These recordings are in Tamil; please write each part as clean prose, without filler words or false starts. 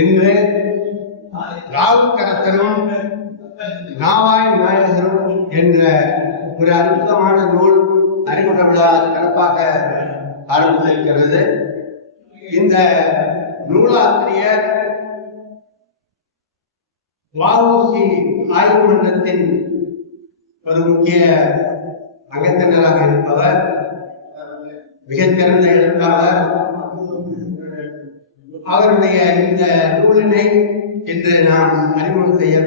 இன்று நாவுக்கரசரும் நாவாய் நாயகரும் என்ற ஒரு அற்புதமான நூல் அறிமுக விழா சிறப்பாக ஆரம்பித்திருக்கிறது. இந்த நூலாசிரியர் வ.உ.சி. ஆய்வு மன்றத்தின் ஒரு முக்கிய அங்கத்தினராக இருப்பவர், மிகச்சிறந்த எழுத்தாளர். அவருடைய இந்த நூலினை இன்று நாம் அறிமுகம் செய்ய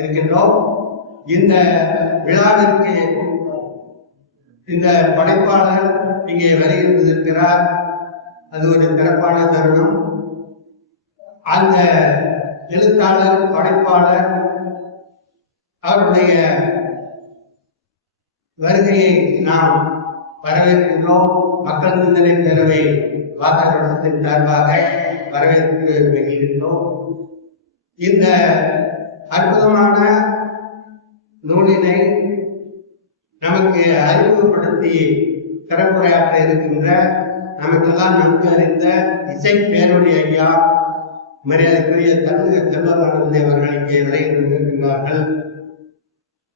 இருக்கின்றோம். இந்த விழாவிற்கு இந்த படைப்பாளர் இங்கே வருகின்றிருக்கிறார். அது ஒரு சிறப்பான தருணம். அந்த எழுத்தாளர் படைப்பாளர் அவருடைய வருகையை நாம் வரவேற்கின்றோம். மக்கள் சிந்தனை பேரவை வாசகத்தின் சார்பாக வரவேற்று வருகின்றோம். இந்த அற்புதமான நூலினை நமக்கு அறிமுகப்படுத்தி சிறப்புரையாற்ற இருக்கின்ற நமக்கெல்லாம் நன்கு அறிந்த இசை பேரொழி ஐயா மரியாதைக்குரிய தமிழக செல்வரானந்தி அவர்கள் இங்கே விரைந்திருக்கின்றார்கள்.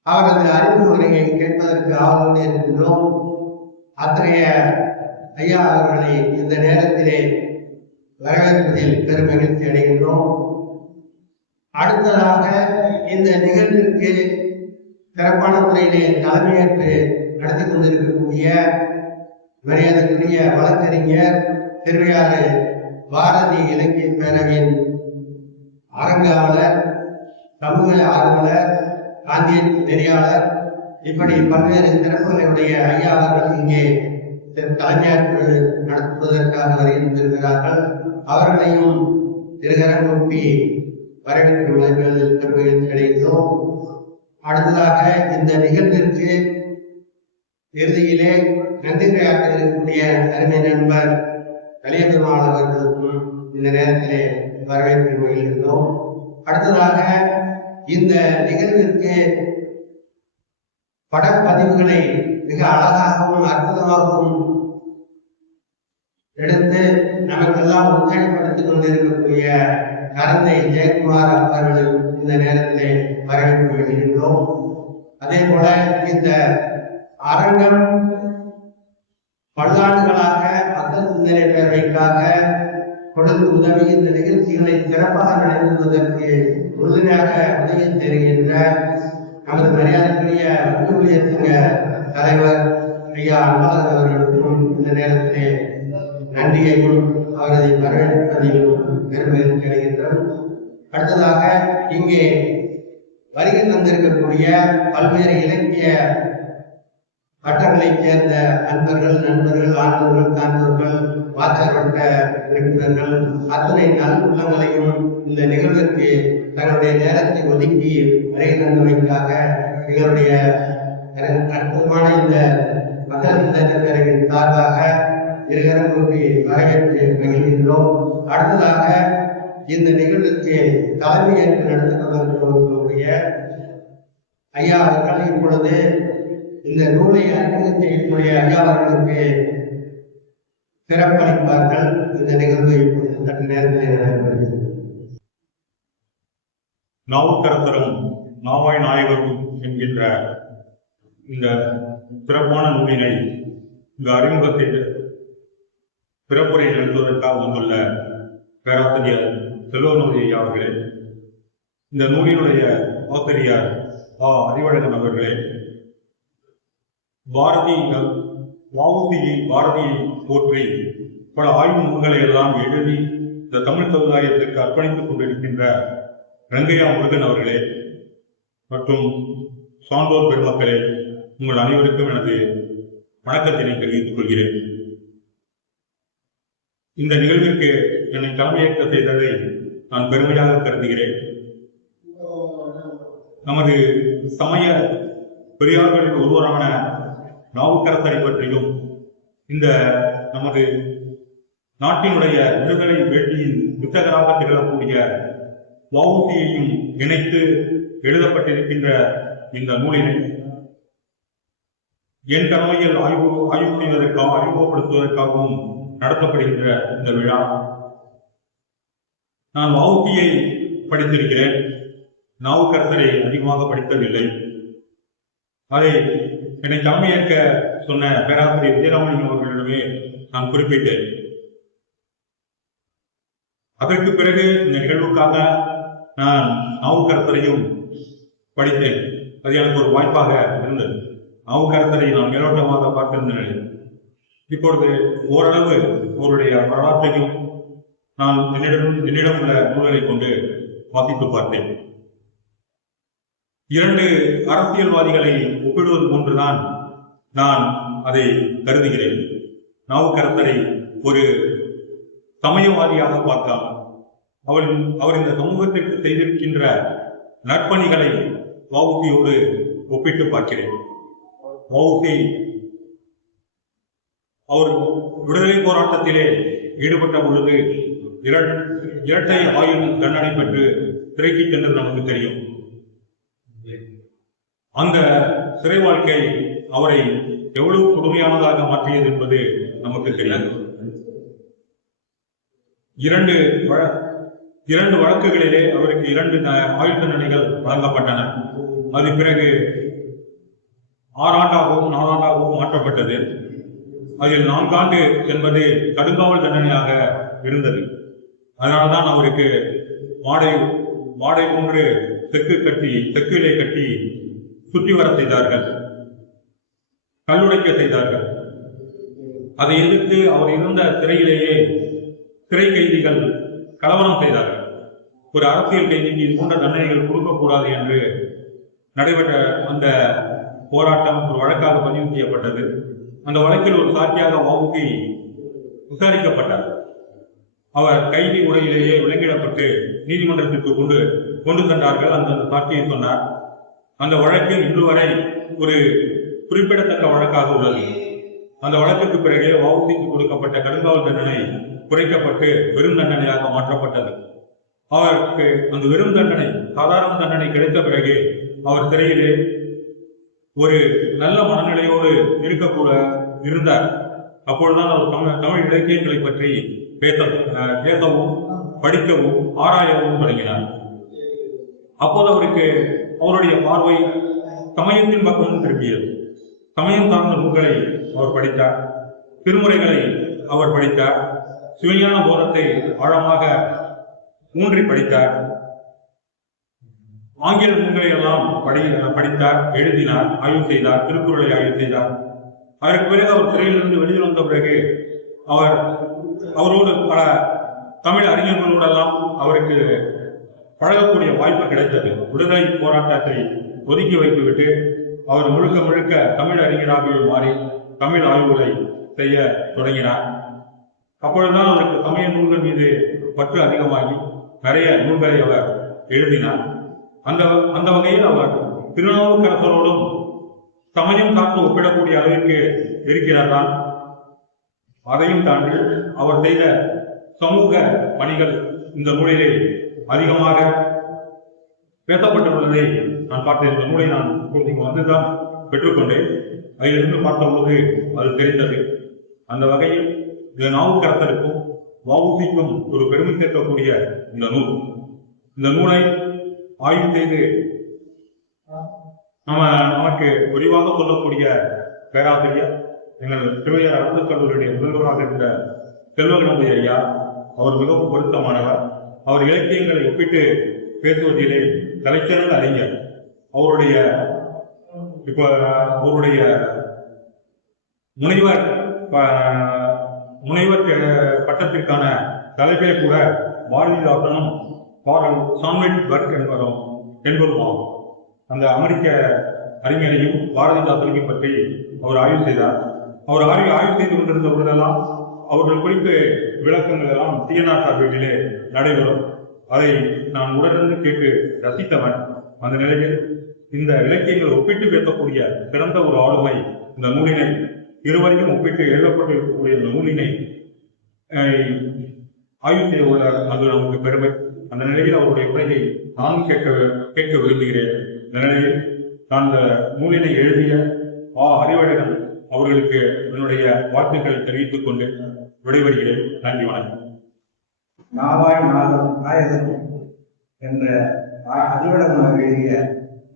அவரது அறிமுக உரையை கேட்பதற்கு ஆவலோடு இருக்கின்றோம். அத்தகைய ஐயா அவர்களை இந்த நேரத்திலே வரவேற்பதில் பெரும் மகிழ்ச்சி அடைகின்றோம். அடுத்ததாக இந்த நிகழ்விற்கு சிறப்பான முறையிலே தலைமையேற்று நடத்தி கொண்டிருக்கக்கூடிய மரியாதைக்குரிய வழக்கறிஞர் திருவையாறு பாரதி இலக்கிய பேரவையின் அரங்காவலர், சமூக ஆர்வலர், காந்திய நெறியாளர், இப்படி பல்வேறு சிறப்புகளுடைய ஐயா அவர்கள் இங்கே தலைமையேற்று நடத்துவதற்காக வருகின்றிருக்கிறார்கள். அவர்களையும் திருகரம் கூப்பி வரவேற்று மகிழ்ச்சி அடைகின்றோம். அடுத்ததாக இந்த நிகழ்விற்கு இறுதியிலே நன்றி உரையாற்ற இருக்கக்கூடிய அருமை நண்பர் கலியபெருமாள் அவர்களுக்கும் இந்த நேரத்திலே வரவேற்று மகிழ்கின்றோம். அடுத்ததாக இந்த நிகழ்விற்கு படப்பதிவுகளை மிக அழகாகவும் அற்புதமாகவும் எடுத்து நமக்கெல்லாம் உற்சாகப்படுத்திக் கொண்டிருக்கக்கூடிய கரந்தை ஜெயக்குமார் அவர்கள் இந்த நேரத்திலே வரவேற்று வருகின்றோம். அதே போல இந்த அரங்கம் பல்லாண்டுகளாக மக்கள் சிந்தனை பேரவைக்காக கொடுத்து உதவி இந்த நிகழ்ச்சிகளை சிறப்பாக நடத்துவதற்கு உறுதுணையாக உதவி தருகின்ற நமது மரியாதைக்குரிய ஊழிய சங்க தலைவர் ஐயா அன்பாளர் அவர்களுக்கும் இந்த நேரத்திலே நன்றியையும் அவரது வரவேற்பதையும் பெருமகிழ்ச்சி அடைகின்றோம். அடுத்ததாக இங்கே வருகை தந்திருக்கக்கூடிய பல்வேறு இலக்கிய வட்டங்களைச் சேர்ந்த நண்பர்கள், ஆண்டவர்கள், சான்றோர்கள், வாசகப்பட்ட உறுப்பினர்கள், அத்தனை நல்லுள்ளங்களையும் இந்த நிகழ்விற்கு தங்களுடைய நேரத்தை ஒதுக்கி வருகை தந்தமைக்காக எங்களுடைய அற்புதமான இந்த மக்கள் சிந்தனை பேரவையின் சார்பாக இருகரம் கூப்பி வரவேற்று மகிழ்கின்றோம். அடுத்ததாக இந்த நிகழ்வுக்கு தலைமையேற்று நடத்தி கொண்டிருக்கக்கூடிய ஐயா அவர்கள் இப்பொழுது இந்த நூலை அறிமுகம் செய்யக்கூடிய ஐயா அவர்களுக்கு சிறப்பளிப்பார்கள். இந்த நிகழ்வு இப்பொழுது சற்று நேரத்தில் நடைபெறுகிறது. நாவுக்கரசரும் நாவாய் நாயகரும் என்கின்ற இந்த சிறப்பான நூலினை இந்த அறிமுகத்தில் பிறப்புரை நிறுத்துவதற்காக வந்துள்ள பேராசிரியர் செல்வநூதி அவர்களே, இந்த நூலினுடைய ஆசிரியர் அறிவழகன் அவர்களே, வ.உ.சி. பாரதியை போற்றி பல ஆய்வு நூல்களை எல்லாம் எழுதி இந்த தமிழ் சமுதாயத்திற்கு அர்ப்பணித்துக் கொண்டிருக்கின்ற ரங்கையா முருகன் அவர்களே மற்றும் சான்றோர் பெருமக்களே, உங்கள் அனைவருக்கும் எனது வணக்கத்தினை தெரிவித்துக் கொள்கிறேன். இந்த நிகழ்விற்கு என்னை தலைமையேற்க செய்ததை நான் பெருமையாக கருதுகிறேன். நமது சமய பெரியார்களில் ஒருவரான நாவுக்கரசரை பற்றியும் இந்த நமது நாட்டினுடைய விடுதலை வேட்டையின் வித்தகராக திகழக்கூடிய வ.உ.சி.யையும் இணைத்து எழுதப்பட்டிருக்கின்ற இந்த நூலினை என் தலைமையில் ஆய்வு செய்வதற்காக அறிமுகப்படுத்துவதற்காகவும் நடத்தப்படுகின்ற இந்த விழா நான் வவுப்பியை படித்திருக்கிறேன், நாவுக்கரசரை அதிகமாக படித்ததில்லை. அதை என்னை தலைமையேற்க சொன்ன பேராசிரியர் விஜயராமலிங்கம் அவர்களிடமே நான் குறிப்பிட்டேன். அதற்கு பிறகு இந்த நிகழ்வுக்காக நான் நாவுக்கரசரையும் படித்தேன். அது எனக்கு ஒரு வாய்ப்பாக இருந்தது. நாவுக்கரசரை நான் மேலோட்டமாக பார்த்திருந்த நிலை இப்பொழுது ஓரளவு அவருடைய வரலாற்றையும் நான் என்னிடம் உள்ள நூல்களை கொண்டு வாசித்து பார்த்தேன். இரண்டு அரசியல்வாதிகளை ஒப்பிடுவது போன்றுதான் நான் அதை கருதுகிறேன். நாவுக்கரசரை ஒரு சமயவாதியாக பார்த்தால் அவர் இந்த சமூகத்திற்கு செய்திருக்கின்ற நற்பணிகளை வவுசியோடு ஒப்பிட்டு பார்க்கிறேன். வவுசி அவர் விடுதலை போராட்டத்திலே ஈடுபட்ட பொழுது இரட்டை ஆயுள் தண்டனை பெற்று சிறைக்கு சென்றது நமக்கு தெரியும். அந்த சிறை வாழ்க்கை அவரை எவ்வளவு கொடுமையானதாக மாற்றியது என்பது நமக்கு தெரியாது. இரண்டு வழக்குகளிலே அவருக்கு 2 ஆயுள் தண்டனைகள் வழங்கப்பட்டன. அது பிறகு 6 ஆண்டாகவும் 4 ஆண்டாகவும் மாற்றப்பட்டது. அதில் 4 ஆண்டு என்பது கடுங்காவல் தண்டனையாக இருந்தது. அதனால்தான் அவருக்கு மாடை போன்று தெற்கிலே கட்டி சுற்றி வர செய்தார்கள், கல்லுடைக்க செய்தார்கள். அதை எதிர்த்து அவர் இருந்த சிறையிலேயே சிறை கைதிகள் கலவரம் செய்தார்கள். ஒரு அரசியல் கைதிக்கு இது போன்ற தண்டனைகள் கொடுக்கக்கூடாது என்று நடைபெற்ற அந்த போராட்டம் ஒரு வழக்காக பதிவு செய்யப்பட்டது. அந்த வழக்கில் ஒரு சாட்சியாக வவுசி விசாரிக்கப்பட்டார். அவர் கைதி உடையிலேயே விலங்கிடப்பட்டு நீதிமன்றத்திற்கு கொண்டு சென்றார்கள். அந்த சாட்சியை சொன்னார். அந்த வழக்கு இன்று வரை ஒரு குறிப்பிடத்தக்க வழக்காக உள்ளது. அந்த வழக்குக்கு பிறகு வவுசிக்கு கொடுக்கப்பட்ட கடுங்காவல் தண்டனை குறைக்கப்பட்டு வெறும் தண்டனையாக மாற்றப்பட்டது. அவருக்கு அந்த வெறும் தண்டனை, சாதாரண தண்டனை கிடைத்த பிறகு அவர் சிறையிலே ஒரு நல்ல மனநிலையோடு இருக்கக்கூட இருந்தார். அப்பொழுதுதான் அவர் தமிழ் இலக்கியங்களை பற்றி பேசவும் படிக்கவும் ஆராயவும் தொடங்கினார். அப்போது அவருடைய பார்வை சமயத்தின் பக்கமும் திரும்பியது. சமயம் சார்ந்த நூல்களை அவர் படித்தார், திருமுறைகளை அவர் படித்தார், சிவஞான போதத்தை ஆழமாக ஊன்றி படித்தார், ஆங்கில நூல்களை எல்லாம் படித்தார், எழுதினார், ஆய்வு செய்தார், திருக்குறளை ஆய்வு செய்தார். அதற்கு பிறகு அவர் சிறையிலிருந்து வெளியில் வந்த பிறகு அவரோடு பல தமிழ் அறிஞர்களோடெல்லாம் அவருக்கு பழகக்கூடிய வாய்ப்பு கிடைத்தது. விடுதலை போராட்டத்தை ஒதுக்கி வைத்துவிட்டு அவர் முழுக்க தமிழ் அறிஞராகவே மாறி தமிழ் ஆய்வுகளை செய்ய தொடங்கினார். அப்பொழுதுதான் அவருக்கு சமய நூல்கள் மீது பற்று அதிகமாகி நிறைய நூல்களை அவர் எழுதினார். அந்த வகையில் அவர் திருநாவுக்கரசரோடும் சமயம் காத்து ஒப்பிடக்கூடிய அளவிற்கு இருக்கிறார். அதையும் தாண்டி அவர் செய்த சமூக பணிகள் இந்த நூலிலே அதிகமாக பேசப்பட்டுள்ளதை நான் பார்த்தேன். இந்த நூலை நான் இங்கு வந்துதான் பெற்றுக்கொண்டேன். அதிலிருந்து பார்த்தபோது அது தெரிந்தது. அந்த வகையில் இந்த நாவுக்கரசருக்கும் வவுசிக்கும் ஒரு பெருமை சேர்க்கக்கூடிய இந்த நூலை ஆய்வு செய்து நமக்கு விரிவாக சொல்லக்கூடிய பேராசிரியர் எங்கள் திருவையார் அரசு கல்லூரியுடைய முதல்வராக இருந்த செல்வகணபதி ஐயா. அவர் மிகவும் பொருத்தமானவர். அவர் இலக்கியங்களை ஒப்பிட்டு பேசுவதிலே தலைச்சிறந்த அறிஞர். அவருடைய முனைவர் பட்டத்திற்கான தலைப்பே கூட பாரதிதாசனும் சான்வெட் பர்க் என்பதுமாகும். அந்த அமெரிக்க அறிஞரையும் பாரதிதாசனையும் பற்றி அவர் ஆய்வு செய்தார். அவர் ஆய்வு செய்து கொண்டிருந்த பொழுதெல்லாம் அவர்கள் குறித்து விளக்கங்கள் எல்லாம் TNR சார்பிலே நடைபெறும். அதை நான் உடனிருந்து கேட்டு ரசித்தவன். அந்த நிலையில் இந்த இலக்கியங்கள் ஒப்பிட்டு பேசக்கூடிய சிறந்த ஒரு ஆளுமை இந்த நூலினை, இருவரையும் ஒப்பிட்டு எழுதப்பட்டிருக்கக்கூடிய இந்த நூலினை ஆய்வு செய்ய உள்ள அது நமக்கு பெருமை. அந்த நிலையில் அவருடைய உரையை நானும் கேட்க விரும்புகிறேன். இந்த நிலையில் நான் இந்த நூலினை எழுதிய அறிவழகன் அவர்களுக்கு என்னுடைய வாழ்த்துக்களை தெரிவித்துக் கொண்டு விடைபெறுகிறேன். நன்றி, வணக்கம். நாவாய் நாயகரும் என்ற அறிவடம் எழுதிய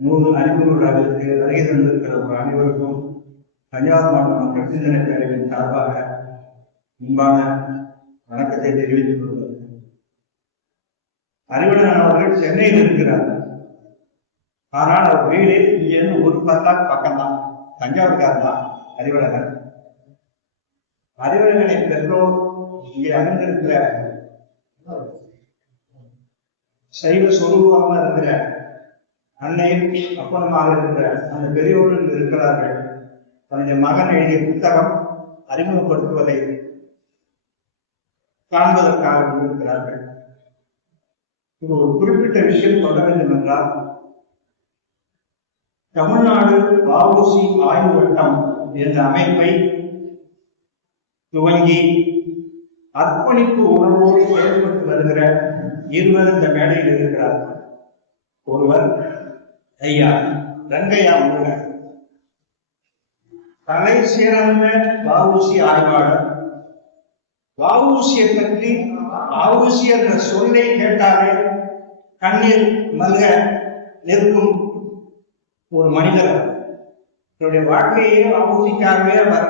நூல் அறிமுகத்திற்கு வருகை தந்திருக்கிற அனைவருக்கும் தஞ்சாவூர் மாவட்ட மக்கள் சிந்தனை பேரவையின் சார்பாக முன்பான வணக்கத்தை தெரிவித்துக் கொள்வது. அறிவடன் அவர்கள் சென்னையில் இருக்கிறார். ஆனால் அவர் வீடு இங்கிருந்து ஒரு பக்கம்தான், தஞ்சாவூர்கார் தான் அறிவழகன். அறிவழகனை பெற்றோர் இங்கே அமைந்திருக்கிற சைவ சொரூபமாக இருக்கிற அன்னையும் அப்பனமாக இருக்கிற அந்த பெரியோர்கள் இருக்கிறார்கள். தன்னுடைய மகன் எழுதிய புத்தகம் அறிமுகப்படுத்துவதை காண்பதற்காக இருக்கிறார்கள். இது ஒரு குறிப்பிட்ட விஷயம் சொல்ல வேண்டும் என்றால், தமிழ்நாடு வ.உ.சி. ஆய்வு வட்டம் என்ற அமைப்பை துவங்கி அர்ப்பணிப்பு உணர்வோடு செயல்பட்டு வருகிற இருவர் இந்த மேடையில் இருக்கிறார்கள். ஒருவர் ஐயா ரங்கையா முருகன், தலை சிறந்த வ.உ.சி. ஆய்வாளர். வ.உ.சியை பற்றி வ.உ.சி. என்ற சொல்லை கேட்டாலே கண்ணீர் மல்க நிற்கும் ஒரு மனிதர். அவருடைய வாழ்க்கையே வ.உ.சிக்காகவே அவர்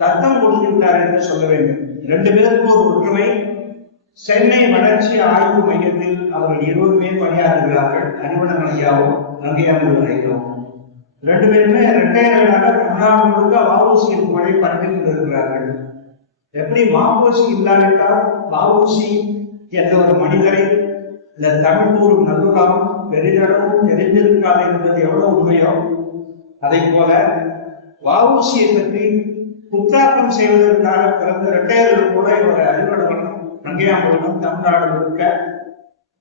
தத்தம் கொடுத்திருக்கிறார் என்று சொல்ல வேண்டும். 2 பேருக்கு ஒரு ஒற்றுமை. சென்னை வளர்ச்சி ஆய்வு மையத்தில் அவர்கள் இருவருமே பணியாற்றுகிறார்கள். அறிவடன் ஐயாவும் ரங்கையா முருகன் ஐயாவும் 2 பேருமே இரட்டையர்களாக தமிழ்நாடு முழுக்க வ.உ.சி. புகழை பரப்பி கொண்டிருக்கிறார்கள். எப்படி வ.உ.சி. இல்லாவிட்டால் வ.உ.சி. என்ற ஒரு மனிதரை இந்த தமிழ் கூறும் நல்லுலகம் பெரிதளவும் தெரிந்திருக்காது என்பது எவ்வளவு உண்மையோ, அதை போல வ.உ.சியை பற்றி புத்தாக்கம் செய்வதற்காக பிறந்த இரட்டையர்கள் கூட இவர் அறிவழகன் ரங்கையா முருகன் தமிழ்நாடு முழுக்க,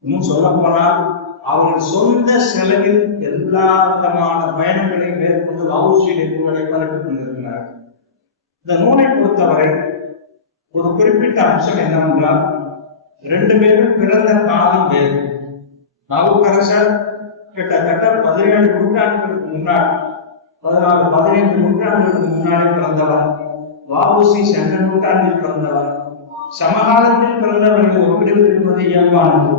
இன்னும் சொல்ல போனால் அவர்கள் சொந்த செலவில் எல்லா விதமான பயணங்களையும் மேற்கொண்டு வ.உ.சியின் புகழை பரப்பிக் கொண்டிருக்கிறார். இந்த நூலை பொறுத்தவரை ஒரு குறிப்பிட்ட அம்சம் என்னவென்றால், 2 பேரும் பிறந்த காலம் வேறு. நாவுக்கரசர் கிட்டத்தட்ட 17 நூற்றாண்டுகளுக்கு முன்னாடி, 14-15 நூற்றாண்டுகளுக்கு முன்னாடி பிறந்தவர். வ.உ.சி. சென்ற நூற்றாண்டில் பிறந்தவர். சமகாலத்தில் பிறந்தவர்கள் ஒப்பிடுவது என்பது இயல்பானது.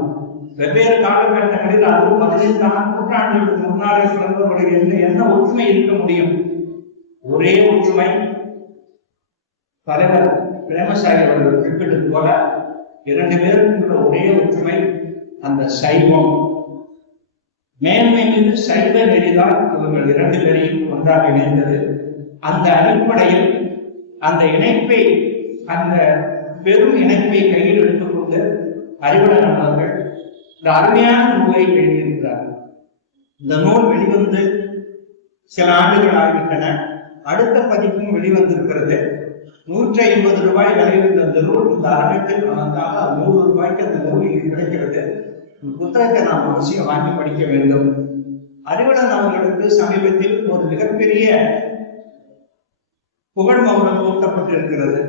வெவ்வேறு காலகட்டங்களில் அது 15 நூற்றாண்டுகளுக்கு முன்னாலே பிறந்தவர்கள் என்ன ஒற்றுமை இருக்க முடியும்? ஒரே ஒற்றுமை. தலைவர் பிரேமசாமி அவர்கள் குறிப்பிட்டது போல 2 பேருக்கு ஒரே ஒற்றுமை, அந்த சைவம். மேன்மை மீது சைவ நெறிதான் அவர்கள் 2 பேரையும் ஒன்றாக இணைந்தது. அந்த அடிப்படையில் அந்த இணைப்பை, அந்த பெரும் இணைப்பை கையில் எடுத்துக்கொண்டு அறிவழகன் அவர்கள் இந்த அருமையான நூலை எழுதியிருக்கிறார்கள். இந்த நூல் வெளிவந்து சில ஆண்டுகள் ஆகின்றன. அடுத்த பதிப்பும் வெளிவந்திருக்கிறது. 150 ரூபாய் விலையில் அந்த நூல் இந்த அரங்கத்தில் வந்தால் 100 ரூபாய்க்கு அந்த நூல் கிடைக்கிறது. புத்தகத்தை நாம் அவசியம் வாங்கி படிக்க வேண்டும். அறிவழகன் அவர்களுக்கு சமீபத்தில் ஒரு மிகப்பெரிய புகழ் மகுடம் கூட்டப்பட்டிருக்கிறது.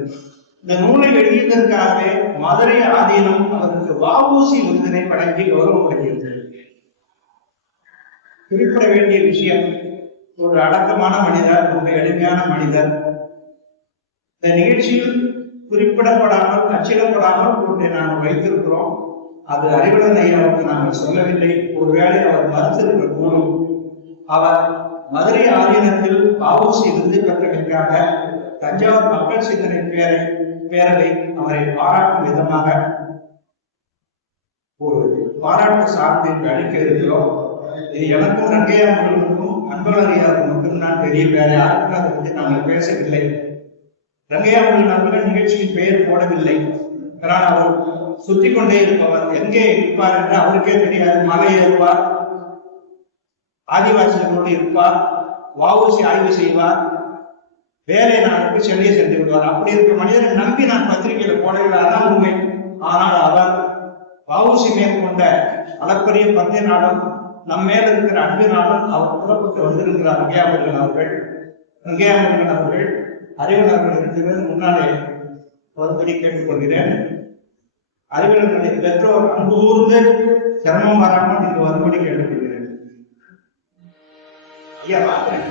இந்த நூலை எழுதியதற்காகவே மதுரை ஆதீனம் அவருக்கு வ.உ.சி. விருதினை வழங்கி கௌரவப்படுகிறது. குறிப்பிட வேண்டிய விஷயம், ஒரு அடக்கமான மனிதர், ஒரு எளிமையான மனிதர். இந்த நிகழ்ச்சியில் குறிப்பிடப்படாமல், அச்சிடப்படாமல் ஒன்றை நாங்கள் வைத்திருக்கிறோம். அது அறிவழகன் ஐயாவுக்கு நாங்கள் சொல்லவில்லை. ஒருவேளை அவர் மறுத்திருக்க கூடும். அவர் மதுரை ஆதீனத்தில் வ.உ.சி. விருது பெற்றமைக்காக தஞ்சாவூர் மக்கள் சிந்தனை பேரவை அவரை பாராட்டும் விதமாக ஒரு பாராட்டு சான்றிதழ் அளிக்க இருக்கிறோம். இது எனக்கும் ரங்கையா முருகனுக்கும் அன்பழகன் ஐயாவுக்கு மட்டும்தான் தெரியும். வேற யாருக்கும் அதை பற்றி நாங்கள் பேசவில்லை. ரங்கையா முருகன் அவர்கள் நிகழ்ச்சியின் பெயர் போடவில்லை. ஆனால் அவர் சுற்றி கொண்டே இருப்பவர். எங்கே இருப்பார் என்று அவருக்கே தெரியாது. மலை ஏறுவார், ஆதிவாசிகளோடு இருப்பார், வ.உ.சி. ஆய்வு செய்வார், வேலை நாளுக்கு சென்னையை சென்று விடுவார். அப்படி இருக்கிற மனிதரை நம்பி நான் பத்திரிகையில போடவில்லை, அதான் உண்மை. ஆனால் அவர் வ.உ.சி. மேற்கொண்ட அளப்பரிய பந்தினாலும் நம் மேல இருக்கிற அன்பினாலும் அவர் புறப்பட்டு வந்திருக்கிறார். ரங்கையா முருகன் அவர்கள் அறிவழகன் அவர்கள் 2 பேரும் முன்னாலே வரும்படி கேட்டுக்கொள்கிறேன். அறிவழகனுடைய பெற்றோர் அன்பு கூர்ந்து சிரமம் வராமல் இங்கு வரும்படி கேட்டுக்கொள்கிறேன். ஐயா பார்க்கிறேன்.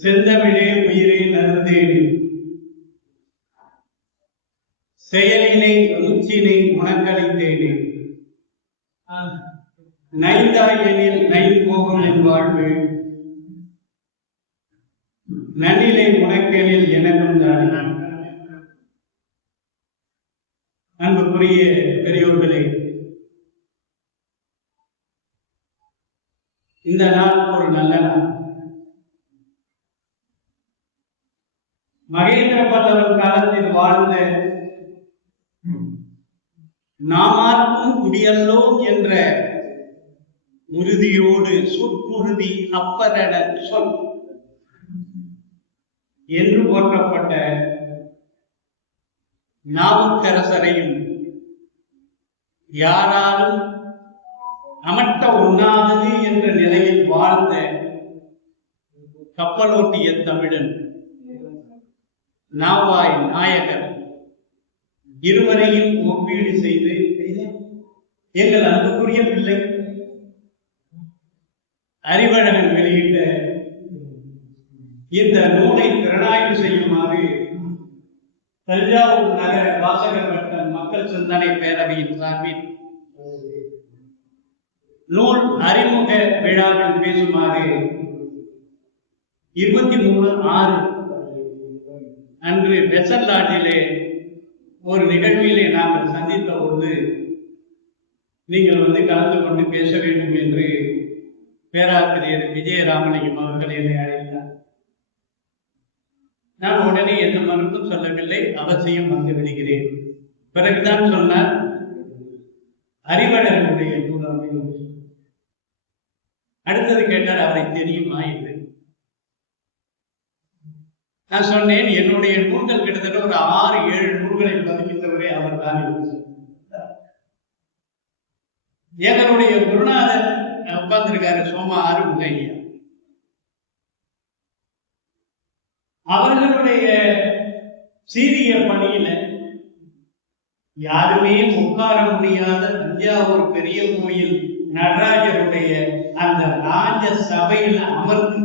செந்தமிழே உயிரை நருந்தேடு செயலினை மூச்சினை உணக்களித்தேடு நைந்தாய் எனில் நைந்து போகும் என் வாழ்வு நன்னிலை உனக்கெனில் எனக்கும் தான். அன்புக்குரிய பெரியோர்களே, இந்த நாள் ஒரு நல்ல நாள். மகேந்திர பல்லவர் காலத்தில் வாழ்ந்த நாமார்க்கும் குடியல்லோம் என்ற உறுதியோடு சொற்குறுதி அப்பரண சொல் என்று போற்றப்பட்ட நாவுக்கரசரையும் யாராலும் அமர்த்த ஒண்ணாதது என்ற நிலையில் வாழ்ந்த கப்பலோட்டிய தமிழன் நாவாய் நாயகர் இருவரையும் ஒப்பீடு செய்து எங்கள் அன்புக்குரிய பிள்ளை அறிவழகன் வெளியிட்ட இந்த நூலை திறனாய்வு செய்யுமாறு தஞ்சாவூர் நகர வாசகர் வட்ட மக்கள் சிந்தனை பேரவையின் சார்பில் நூல் அறிமுக விழாவில் பேசுமாறு 23/6 அன்று வெசல்லாட்டிலே ஒரு நிகழ்விலே நாங்கள் சந்தித்த பொழுது நீங்கள் வந்து கலந்து கொண்டு பேச வேண்டும் என்று பேராசிரியர் விஜயராமலிங்கம் அவர்கள் என்னை அழைத்தார். நான் உடனே எந்த மறுப்பும் சொல்லவில்லை, அவசியம் வந்து விடுகிறேன். பிறகுதான் சொன்னார், அறிவழகனுடைய நூலாக அடுத்தது கேட்டார், அவரை தெரியுமா என்று. நான் சொன்னேன், என்னுடைய நூல்கள் கிட்டத்தட்ட ஒரு 6-7 நூல்களை பதிப்பித்தவரே அவர் தான். எங்களுடைய குருநாதர் உட்கார்ந்திருக்காரு, சோமா ஆறுமுகையா, அவர்களுடைய சீரிய பணியில யாருமே உட்கார முடியாத தஞ்சாவூர் பெரிய கோயில் நடராஜருடைய அந்த ராஜ சபையில் அமர்ந்து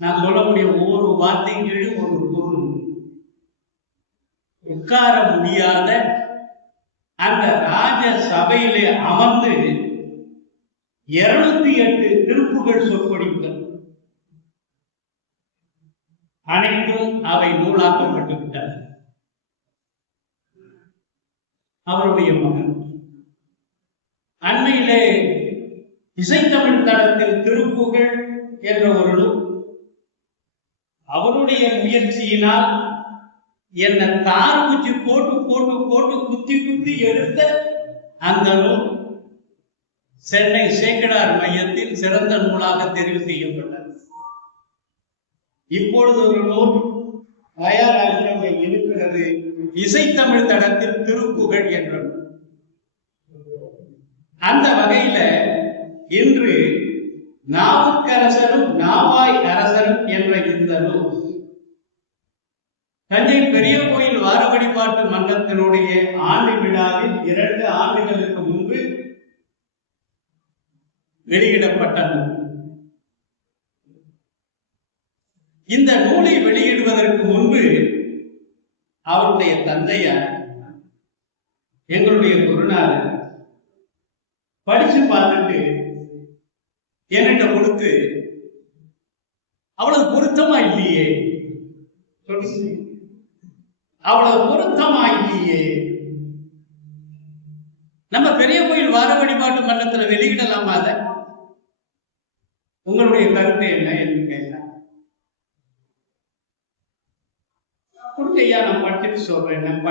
நான் சொல்லக்கூடிய ஒவ்வொரு வார்த்தைகளும் ஒரு பொருள். உட்கார முடியாத அந்த ராஜ சபையிலே அமர்ந்து 208 திருப்புகழ் சொற்பொழிவுகள் அனைத்தும் அவை நூலாக்கப்பட்டு விட்டன. அவருடைய மகன் அண்மையிலே இசைத்தமிழ் தளத்தில் திருப்புகழ் என்ற ஒரு நூல் அவருடைய முயற்சியினால் என்ன தார் குச்சி போட்டு போட்டு போட்டு குத்தி குத்தி எடுத்த அந்த நூல் சென்னை சேக்கடார் மையத்தில் சிறந்த நூலாக தெரிவு செய்யப்பட்டது. இப்பொழுது ஒரு நூல் தயாராக இருக்கிறது, இசைத்தமிழ் தளத்தில் திருப்புகழ் என்ற நூல். அந்த வகையில இன்று நாவுக்கரசரும் நாவாய் அரசரும் என்ற இந்த நூல் தஞ்சை பெரிய கோயில் வார வழிபாட்டு மன்றத்தினுடைய ஆண்டு விழாவில் 2 ஆண்டுகளுக்கு முன்பு வெளியிடப்பட்ட நூல். இந்த நூலை வெளியிடுவதற்கு முன்பு அவருடைய தந்தையார் எங்களுடைய குருநாதர் படிச்சு பார்த்துட்டு என்கிட்ட கொடுத்து, அவ்வளவு பொருத்தமா இல்லையே, அவ்வளவு பொருத்தமா இல்லையே, நம்ம பெரிய கோயில் வார வழிபாட்டு மன்றத்துல வெளியிடலாமா, அத உங்களுடைய கருத்து என்ன என்று கேட்டார். குருந்தையா, நான் படிச்சுட்டு சொல்றேன். நான்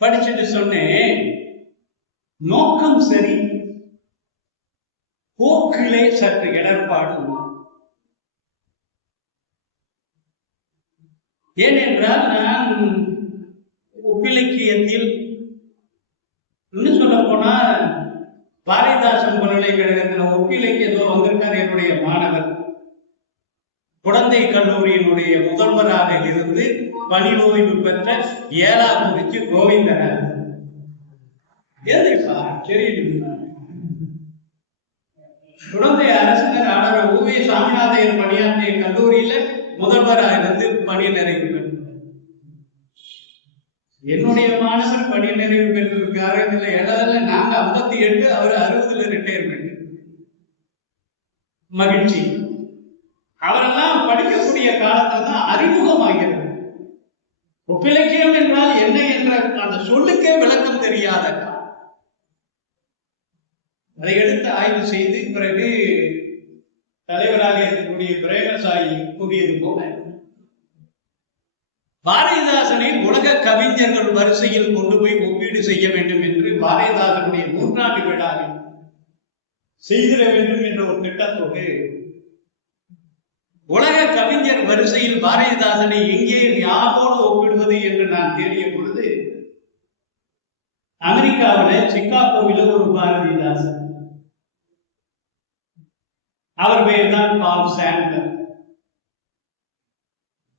படிச்சுட்டு சொன்னேன், நோக்கம் சரி, போக்கிலே சற்று இடர்பாடு. ஏனென்றால் நான் ஒப்பிலக்கியத்தில் இன்னும் சொல்ல போனா பாரதிதாசன் பல்கலைக்கழகத்தில் ஒப்பிலக்கியத்தோ வந்திருக்கார் என்னுடைய மாணவர். குழந்தை கல்லூரியினுடைய முதல்வராக இருந்து பணி ஓய்வு பெற்ற ஏலாக்குறிச்சி கோவிந்தராஜ். எதுப்பா தெரியல, குழந்தை அரசினர் ஆளுநர் உவே சாமிநாதையர் பணியாற்றிய கல்லூரியில முதல்வராக இருந்து பணி நிறைவு பெற்றார். என்னுடைய மாணவர் பணி நிறைவு பெற்றிருக்காரு. இதுல ஏழாவதுல நாங்க 58, அவர் 60ல ரிட்டையர்மெண்ட். மகிழ்ச்சி. அவரெல்லாம் படிக்கக்கூடிய காலத்துல தான் அறிமுகமாகிறது. ஒப்பிலக்கியம் என்றால் என்ன என்ற அந்த சொல்லுக்கே விளக்கம் தெரியாத காலம். அதை எடுத்து ஆய்வு செய்து பிறகு தலைவராக இருக்கக்கூடிய பிரேமசாயி கூறியது போல பாரதிதாசனை உலக கவிஞர்கள் வரிசையில் கொண்டு போய் ஒப்பீடு செய்ய வேண்டும் என்று பாரதிதாசனுடைய 100ஆண்டு விழாவில் செய்திட வேண்டும் என்ற ஒரு திட்டத்தோடு உலக கவிஞர் வரிசையில் பாரதிதாசனை எங்கே யாரோடு ஒப்பிடுவது என்று நான் தேடிய பொழுது அமெரிக்காவில் சிகாகோவில் ஒரு பாரதிதாசன், அவர் பெயர் தான் பால் சாண்டர்.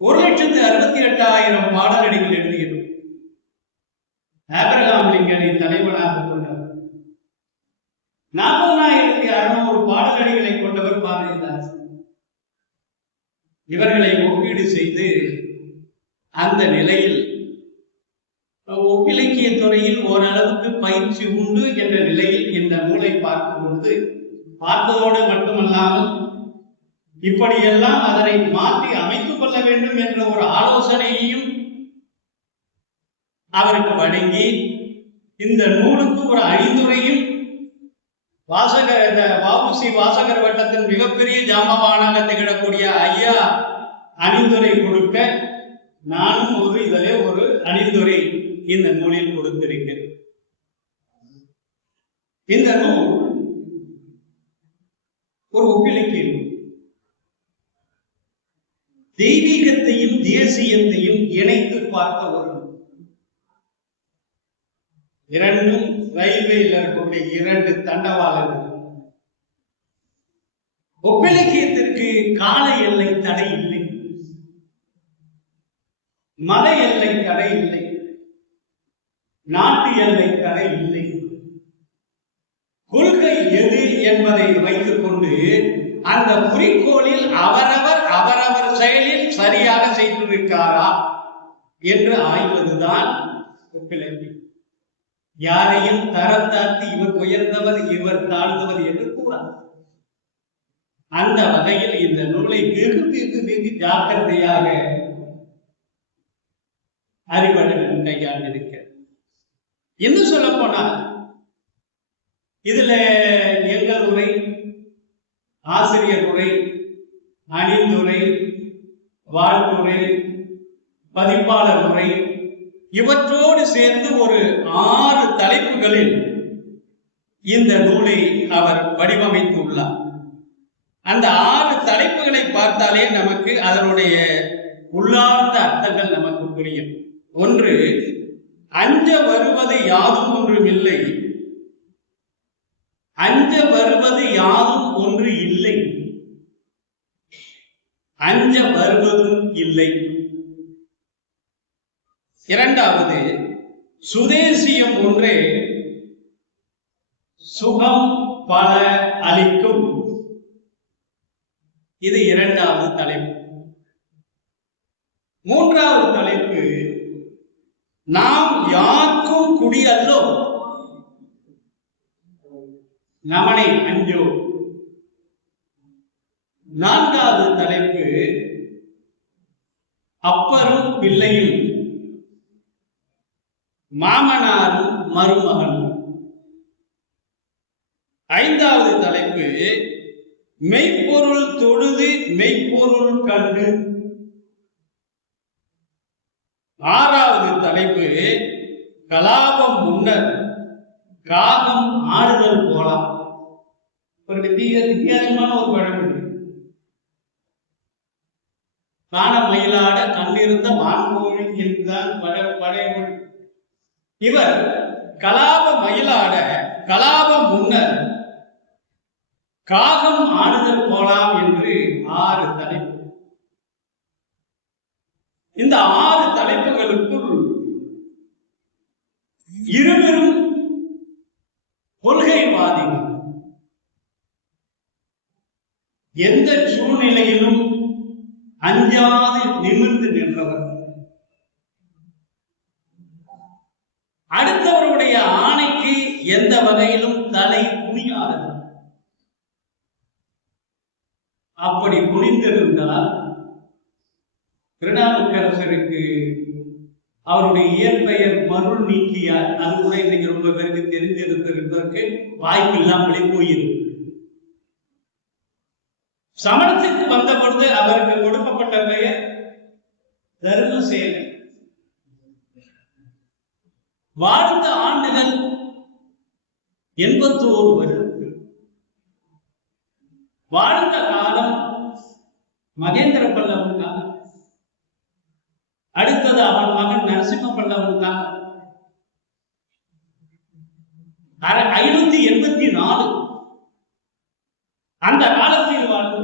1,68,000 பாடல்கள் எழுதியது. ஆபிரகாம் லிங்கனை தலைவனாக கொண்டவர். 40,600 பாடல்களை கொண்டவர் பாரதிதாசன். இவர்களை ஒப்பீடு செய்து அந்த நிலையில் ஒப்பிலக்கிய துறையில் ஓரளவுக்கு பயிற்சி உண்டு என்ற நிலையில் இந்த நூலை பார்க்கும் பொழுது பார்த்ததோடு மட்டுமல்லாமல் இப்படியெல்லாம் அதனை மாற்றி அமைத்துக் கொள்ள வேண்டும் என்ற ஒரு ஆலோசனையையும் அவருக்கு வழங்கி இந்த நூலுக்கு ஒரு அணிந்துரையும் வ.உ.சி. வாசகர் வட்டத்தின் மிகப்பெரிய ஜாம்பவானாக திகழக்கூடிய ஐயா அணிந்துரை கொடுக்க நானும் இதிலே ஒரு அணிந்துரை இந்த நூலில் கொடுத்திருக்கிறேன். இந்த நூல் ஒரு ஒப்பிலக்கிய நூல். தெய்வீகத்தையும் தேசியத்தையும் இணைத்து பார்த்த ஒரு நூல். இரண்டும் ரயில்வேயில் இருக்கக்கூடிய 2 தண்டவாளங்கள். ஒப்பிலக்கியத்திற்கு கால எல்லை தடை இல்லை, மத எல்லை தடை இல்லை, நாட்டு எல்லை தடை இல்லை. கொள்கை எது என்பதை வைத்துக் கொண்டு அந்த குறிக்கோளில் அவரவர் செயலில் சரியாக செய்திருக்காரா என்று ஆய்வதுதான் ஒப்பிலக்கியம். யாரையும் தரம் தாழ்த்தி இவர் உயர்ந்தவர் இவர் தாழ்ந்தவர் என்று கூறார். அந்த வகையில் இந்த நூலை வெகு ஜாக்கிரதையாக அறிவழகன் கையாண்டிருக்கிறார். இன்னும் சொல்ல போனால் இதுல எங்கள் உரை, ஆசிரியர் உரை, அணிந்துரை, வாழ்த்துரை, பதிப்பாளர் உரை இவற்றோடு சேர்ந்து ஒரு 6 தலைப்புகளில் இந்த நூலை அவர் வடிவமைத்துள்ளார். அந்த 6 தலைப்புகளை பார்த்தாலே நமக்கு அதனுடைய உள்ளார்ந்த அர்த்தங்கள் நமக்கு புரியும். ஒன்று, அஞ்ச வருவது யாதும் ஒன்றும் இல்லை, அஞ்ச வருவது யாதும் ஒன்று இல்லை, அஞ்ச வருவதும் இல்லை. இரண்டாவது, சுதேசியம் ஒன்றே சுகம் பல அளிக்கும். இது 2வது தலைப்பு. 3வது தலைப்பு, நாம் யாருக்கும் குடியல்லோ நமனை அஞ்சோ. 4வது தலைப்பு, அப்பரும் பிள்ளையும் மாமனாரும் மருமகனும். 5வது தலைப்பு, மெய்ப்பொருள் தொழுது மெய்ப்பொருள் கண்டு. 6வது தலைப்பு, கலாபம் முன்னர் காகம் ஆடுதல் போலாம். ஒரு வித்தியாசமான ஒரு பழமொழி. காண மயிலாட கண்ணிருந்த மான்கோழி என்றுதான் பழையமொழி. இவர் கலாப மயிலாட கலாபம் முன்னர் காகம் ஆடுதல் போலாம் என்று 6 தலைப்பு. இந்த 6 தலைப்புகளுக்குள் இருவரும் கொள்கைவாதிகள். எந்த சூழ்நிலையிலும் அஞ்சாது நிமிர்ந்து நின்றவர், அடுத்தவருடைய ஆணைக்கு எந்த வகையிலும் தலை குனியாதவர். அப்படி குனிந்திருந்தால் திருநாவுக்கரசருக்கு அவருடைய இயற்பெயர் மருள் நீக்கியார், அது கூட இன்னைக்கு ரொம்ப பேருக்கு தெரிஞ்சிருந்திருப்பதற்கு வாய்ப்பு இல்லாமலே போயிருக்கு. சமணத்துக்கு வந்த பொழுது அவருக்கு கொடுக்கப்பட்ட பெயர் தர்மசேனன். வாழ்ந்த ஆண்டுகள் 81 வருடங்கள். வாழ்ந்த காலம் மகேந்திர பல்லவன் காலம். அடுத்தது அவன் மகன் நரசிம்ம பல்லவன் காலம் 584. அந்த காலத்தில் வாழ்ந்து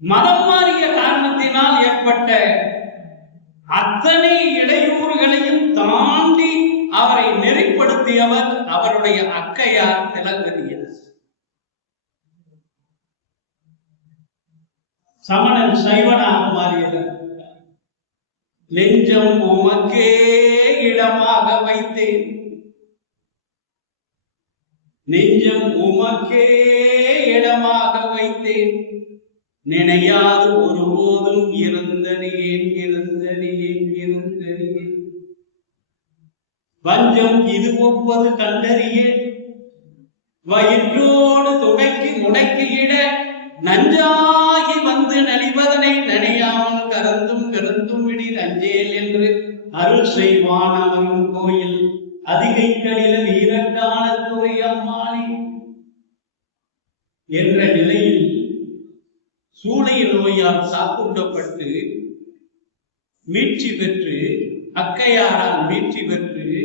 மதம் மாறிய காரணத்தினால் ஏற்பட்ட அத்தனை இடையூறுகளையும் தாண்டி அவரை நெறிப்படுத்தியவர் அவருடைய அக்கையார் திலகவதியார். சமணன் சைவனாக மாறியவர். நெஞ்சம் உமக்கே இடமாக வைத்தேன், நெஞ்சம் உமக்கே இடமாக வைத்தேன், நினையாது ஒருபோதும் இருந்தறியேன் இருந்தறியேன் இருந்தறியேன், வஞ்சம் இது ஒப்பது கண்டறியேன், வயிற்றோடு துடைக்கு முடக்கியிட நஞ்சாகி வந்து நலிவதனை நனையாமல் கறந்தும் கருந்தும் விடி அஞ்சேல் என்று அருள் செய்வான் அவன் கோயில் அதிகை கடில வீரக்கான துறை அம்மானி என்ற நிலையில் சூளை நோயால் சாப்பிடப்பட்டு மீட்சி பெற்று, அக்கையாரால் மீட்சி பெற்று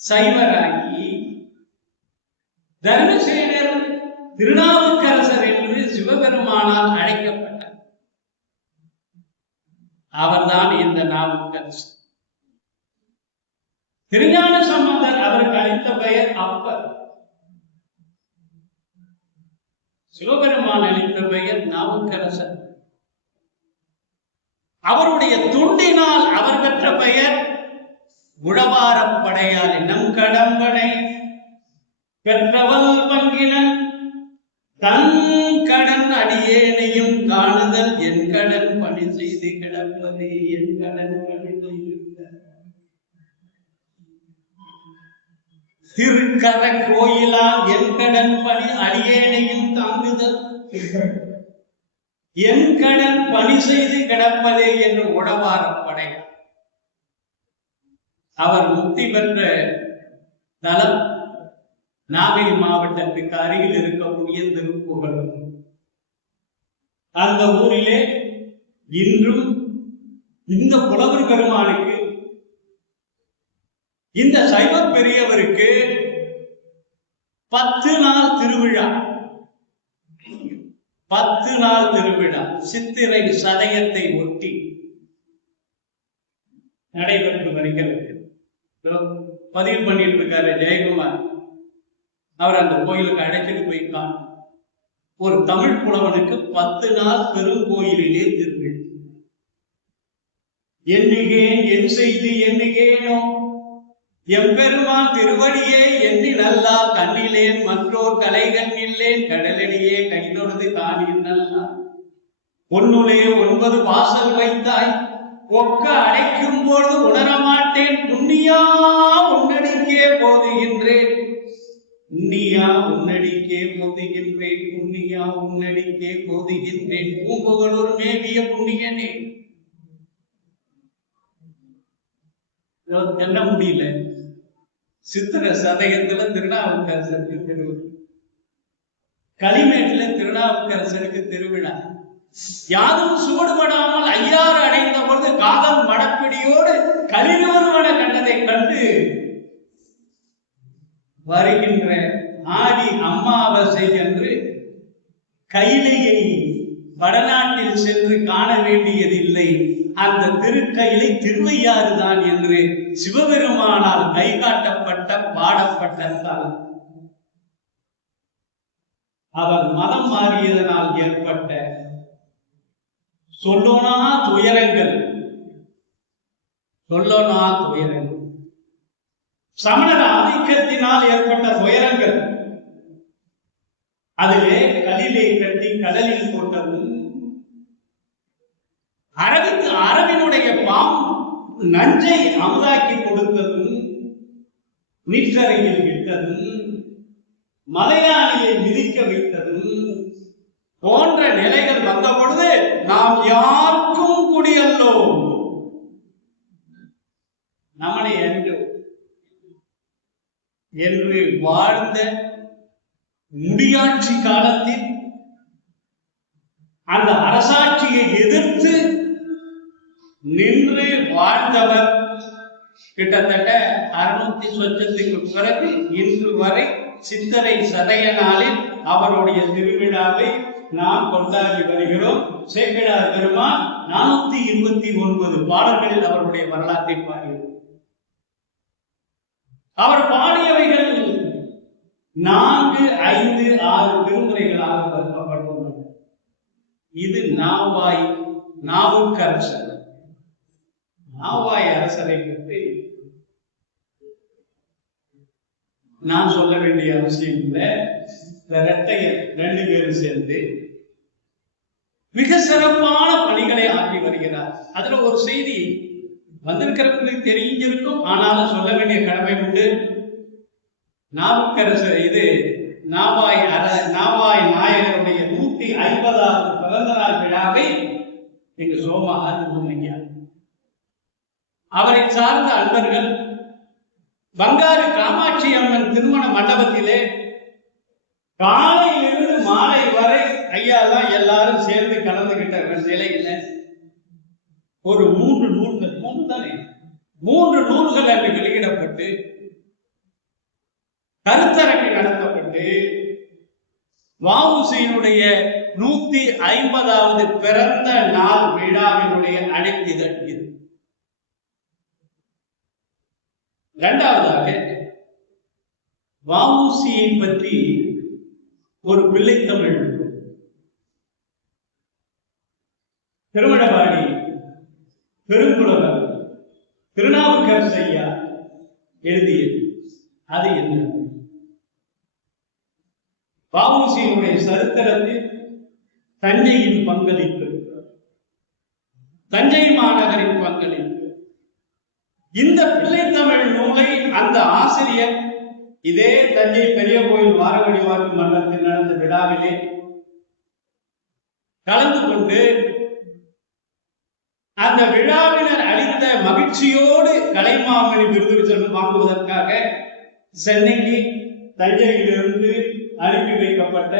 சைவராகி தர்மசேனர் திருநாவுக்கரசர் என்று சிவபெருமானால் அழைக்கப்பட்டார். அவர்தான் இந்த நாவுக்கரசர். திருஞான சம்பந்தர் அவருக்கு அளித்த பெயர் அப்பர். சிவபெருமான் அளித்த பெயர் நாவுக்கரசர். அவருடைய துண்டினால் அவர் பெற்ற பெயர் உழவாரப்படையாளி. நம் கடம்பனை பெற்றவள் பங்கினன் தன் கடன் அடியேனையும் காணுதல் என் கடன் பணி செய்து கிடப்பதே என் கடன் பணி செய்த திருக்கர கோயிலால் என் கடன் பணி அடியேனையும் தாங்குதல் என் கடன் பணி செய்து கிடப்பதே என்று உழவாரப்படை. அவர் முக்தி பெற்ற தலம் நாகை மாவட்டத்துக்கு அருகில் இருக்கக்கூடிய திருப்புகழ். அந்த ஊரிலே இன்றும் இந்த புலவர் பெருமானுக்கு, இந்த சைவ பெரியவருக்கு 10 நாள் திருவிழா. 10 நாள் திருவிழா சித்திரை சதயத்தை ஒட்டி நடைபெற்று வருகிறது. பதிவு பண்ணிட்டு இருக்காரு ஜெயக்குமார். அவர் அந்த கோயிலுக்கு அழைச்சிட்டு போயிருக்கான். ஒரு தமிழ் புலவனுக்கு 10 நாள் பெருங்கோயிலிலே திருவிழா. எண்ணுகேன் என் செய்து எண்ணுகேனோ எம்பெருமான் திருவடியே எண்ணி நல்லா கண்ணிலேன் மற்றோர் கலைகள் இல்லேன் கடலடியே கைதொடுது காணின் நல்லா பொன்னுலே 9 வாசல் வைத்தாய் ஒக்க அடைக்கும் பொழுது உணரமாட்டேன் புண்ணியா உன்னடிக்கே போதுகின்றேன் புண்ணியா உன்னடிக்கே போதுகின்றேன் புண்ணியா உன்னடிக்கே போதுகின்றேன் பூம்புகளூர் மேவிய புண்ணியனே. என்ன முடியல. சித்திர சதயத்துல திருநாவுக்கரசருக்கு திருவிழா, களிமேட்டுல திருநாவுக்கரசருக்கு திருவிழா. யாரும் சூடுபடாமல் ஐயாறு அடைந்த பொழுது காதல் மடப்பிடியோடு கலினோருவன கண்டதை கண்டு வருகின்ற ஆடி அமாவாசை என்று கைலையை வடநாட்டில் சென்று காண வேண்டியதில்லை, அந்த திருக்கையிலை திருவையாறுதான் என்று சிவபெருமானால் கை காட்டப்பட்ட பாடப்பட்ட தலம். அவர் மதம் மாறியதனால் ஏற்பட்ட சொல்லோனா துயரங்கள், சொல்லோனா துயரங்கள், சமணர் ஆதிக்கத்தினால் ஏற்பட்ட துயரங்கள், அதிலே கல்லிலே கட்டி கடலில் போட்டதும், அரவினுடைய நஞ்சை அமுதாக்கி கொடுத்ததும், நீற்றறையில் விட்டதும், மலையாளியை மிதிக்க வைத்ததும் போன்ற நிலைகள் வந்த பொழுது நாம் யாருக்கும் குடியல்லோம், நம்மளை என்று வாழ்ந்த முடியாட்சி காலத்தில் அந்த அரசாட்சியை எதிர்த்து நின்று வாழ்ந்தவர் கிட்டத்தட்ட 600 வருஷத்துக்கு பிறகு இன்று வரை சித்திரை சதய நாளில் அவருடைய திருவிழாவை நாம் கொண்டாடி வருகிறோம். சேக்கிழார் பெருமான் 429 பாடல்களில் அவருடைய வரலாற்றை பாடினார். அவர் பாடியவைகள் 4, 5, 6 திருமுறைகளாக வகுக்கப்பட்டுள்ளன. இது நாவுக்கரசர். நாவாய் அரசரை பற்றி நான் சொல்ல வேண்டிய அவசியம் இல்லை. இரட்டையர் 2 பேரும் சேர்ந்து மிக சிறப்பான பணிகளை ஆற்றி வருகிறார். அதுல ஒரு செய்தி வந்திருக்கிறவங்களுக்கு தெரிஞ்சிருக்கும், ஆனாலும் சொல்ல வேண்டிய கடமை உண்டு. நாவுக்கரசர் நாவாய் நாயகருடைய 150வது பிறந்த நாள் விழாவை எங்க சோமஹார் முன்னையா அவரை சார்ந்த அன்பர்கள் பங்காரு காமாட்சி அம்மன் திருமண மண்டபத்திலே காலையிலிருந்து மாலை வரை ஐயா எல்லாம் எல்லாரும் சேர்ந்து கலந்துகிட்ட நிலையில ஒரு 3 நூல்கள் அங்கு வெளியிடப்பட்டு கருத்தரங்கு நடத்தப்பட்டு வ.உ.சி.யினுடைய 150வது பிறந்த நாள் விழாவினுடைய அழைப்பிதழ் இது. இரண்டாவதாக வ.உ.சி.யை பற்றி ஒரு பிள்ளைத்தமிழ் திருமணபாடி பெருங்குளவர் திருநாவுக்கரசு ஐயா எழுதியது. அது என்ன? வ.உ.சி.யினுடைய சரித்திரத்தில் தஞ்சையின் பங்களிப்பு, தஞ்சை மாநகரின் பங்களிப்பு. இந்த பிள்ளைத்தமிழ் நூலை அந்த ஆசிரியர் இதே தஞ்சை பெரிய கோயில் வாரவழிவாக்கு மன்றத்தில் நடந்த விழாவிலே கலந்து கொண்டு அந்த விழாவினர் அளித்த மகிழ்ச்சியோடு கலைமாமணி விருது வாங்குவதற்காக சென்னைக்கு தஞ்சையிலிருந்து அனுப்பி வைக்கப்பட்ட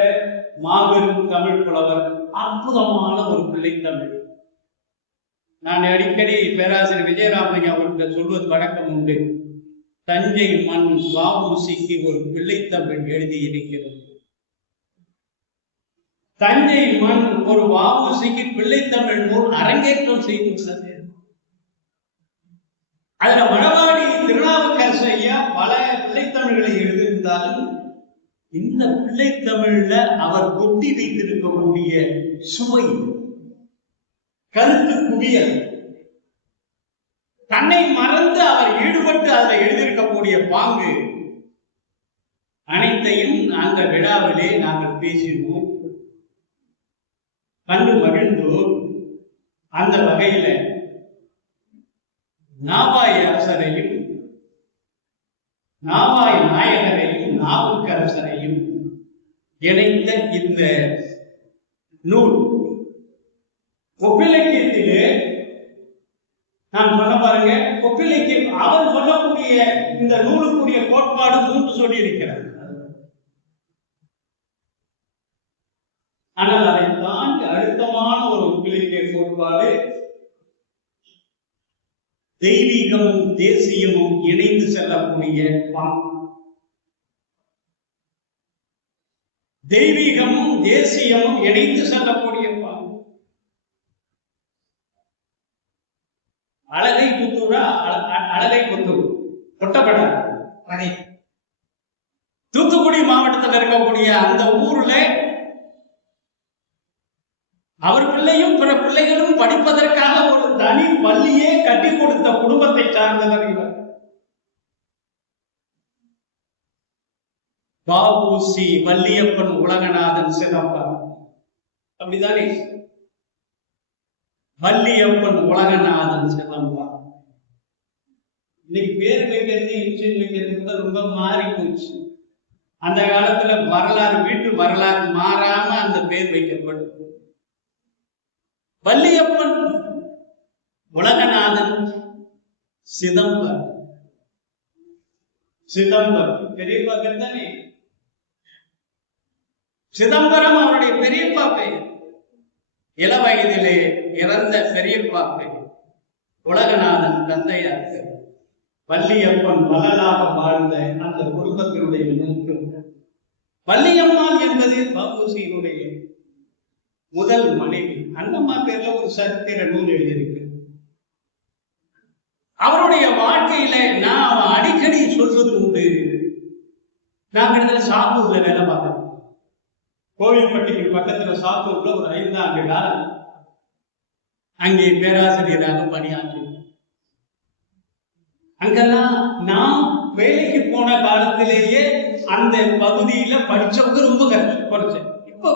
மாபெரும் தமிழ் புலவர். அற்புதமான ஒரு பிள்ளைத்தமிழ். நான் அடிக்கடி பேராசிரியர் விஜயராமலிங்க அவர்கிட்ட சொல்வது வழக்கம் உண்டு. தஞ்சை மண் வ.உ.சி.க்கு ஒரு பிள்ளைத்தமிழ் எழுதி இருக்கிறது. தஞ்சை மண் ஒரு வ.உ.சி.க்கு பிள்ளைத்தமிழ் நூல் அரங்கேற்றம் செய்துள்ளது. அதுல மணவாடி திருநாவுக்கரசு ஐயா பல பிள்ளைத்தமிழ்களை எழுதியிருந்தாலும் இந்த பிள்ளைத்தமிழ்ல அவர் கொட்டி வைத்திருக்கக்கூடிய சுவை, கருத்து குவியல், தன்னை மறந்து அவர் ஈடுபட்டு அதில் எழுதியிருக்கக்கூடிய பாங்கு அனைத்தையும் அந்த விழாவிலே நாங்கள் பேசினோம், கண்டு மகிழ்ந்தோம். அந்த வகையில நாவாய் அரசரையும் நாவாய் நாயகரையும் நாவுக்கரசரையும் இணைந்த இந்த நூல் ஒப்பிலக்கியத்திலே நான் சொன்ன பாருங்க, ஒப்பிலக்கியம் அவர் சொல்லக்கூடிய இந்த நூலுக்குரிய கோட்பாடு 3 சொல்லி இருக்கிறார். ஆனால் அதை தாண்டி அழுத்தமான ஒரு ஒப்பிலக்கிய கோட்பாடு தெய்வீகமும் தேசியமும் இணைந்து செல்லக்கூடிய பாங்கு. தெய்வீகமும் தேசியமும் இணைந்து செல்லக்கூடிய பாங்கு. அழகை புத்தூரா அழகை புத்தூர் கொட்டப்படாது. தூத்துக்குடி மாவட்டத்தில் இருக்கக்கூடிய அந்த ஊர்ல அவர் பிள்ளையும் பிற பிள்ளைகளும் படிப்பதற்காக ஒரு தனி பள்ளியே கட்டி கொடுத்த குடும்பத்தை சார்ந்தவர் இவர். வ.உ.சி. வள்ளியப்பன் உலகநாதன் சிதம்பரம். அப்படிதானே? வள்ளியப்பன் உலகநாதன் சிதம்பரம். இன்னைக்கு பேர் வைக்கிறது இன்ஜின் வைக்கிறது ரொம்ப மாறி போச்சு. அந்த காலத்துல வரலாறு, வீட்டு வரலாறு மாறாம அந்த பேர் வைக்கப்படும். வள்ளியப்பன் உலகநாதன் சிதம்பரம். சிதம்பரம் பெரியப்பா பேர் தானே? சிதம்பரம் அவருடைய பெரியப்பா பெயர். இள வயதிலே இறந்த பெரியப்பா பெயர். உலகநாதன் தந்தையார் பெயர். வள்ளியப்பன் மகளாக வாழ்ந்த அந்த குடும்பத்தினுடைய நோக்கம். வள்ளியம்மாள் என்பது வ.உ.சி.யினுடைய முதல் மனைவி. அண்ணம்மா பேர்ல ஒரு சரித்திர நூல் எழுதியிருக்கு. அவருடைய வாழ்க்கையில நான் அடிக்கடி சொல்வது உண்டு. நாங்க இடத்துல சாத்தூர்ல வேலை பார்க்கிறோம். கோவில்பட்டிக்கு பக்கத்துல சாத்தூர்ல ஒரு 5 ஆண்டு காலம் அங்கே பேராசிரியராக பணியாற்றி. அங்கெல்லாம் நாம் வேலைக்கு போன காலத்திலேயே அந்த பகுதியில படிச்சவங்க ரொம்ப குறைச்சேன். இப்போ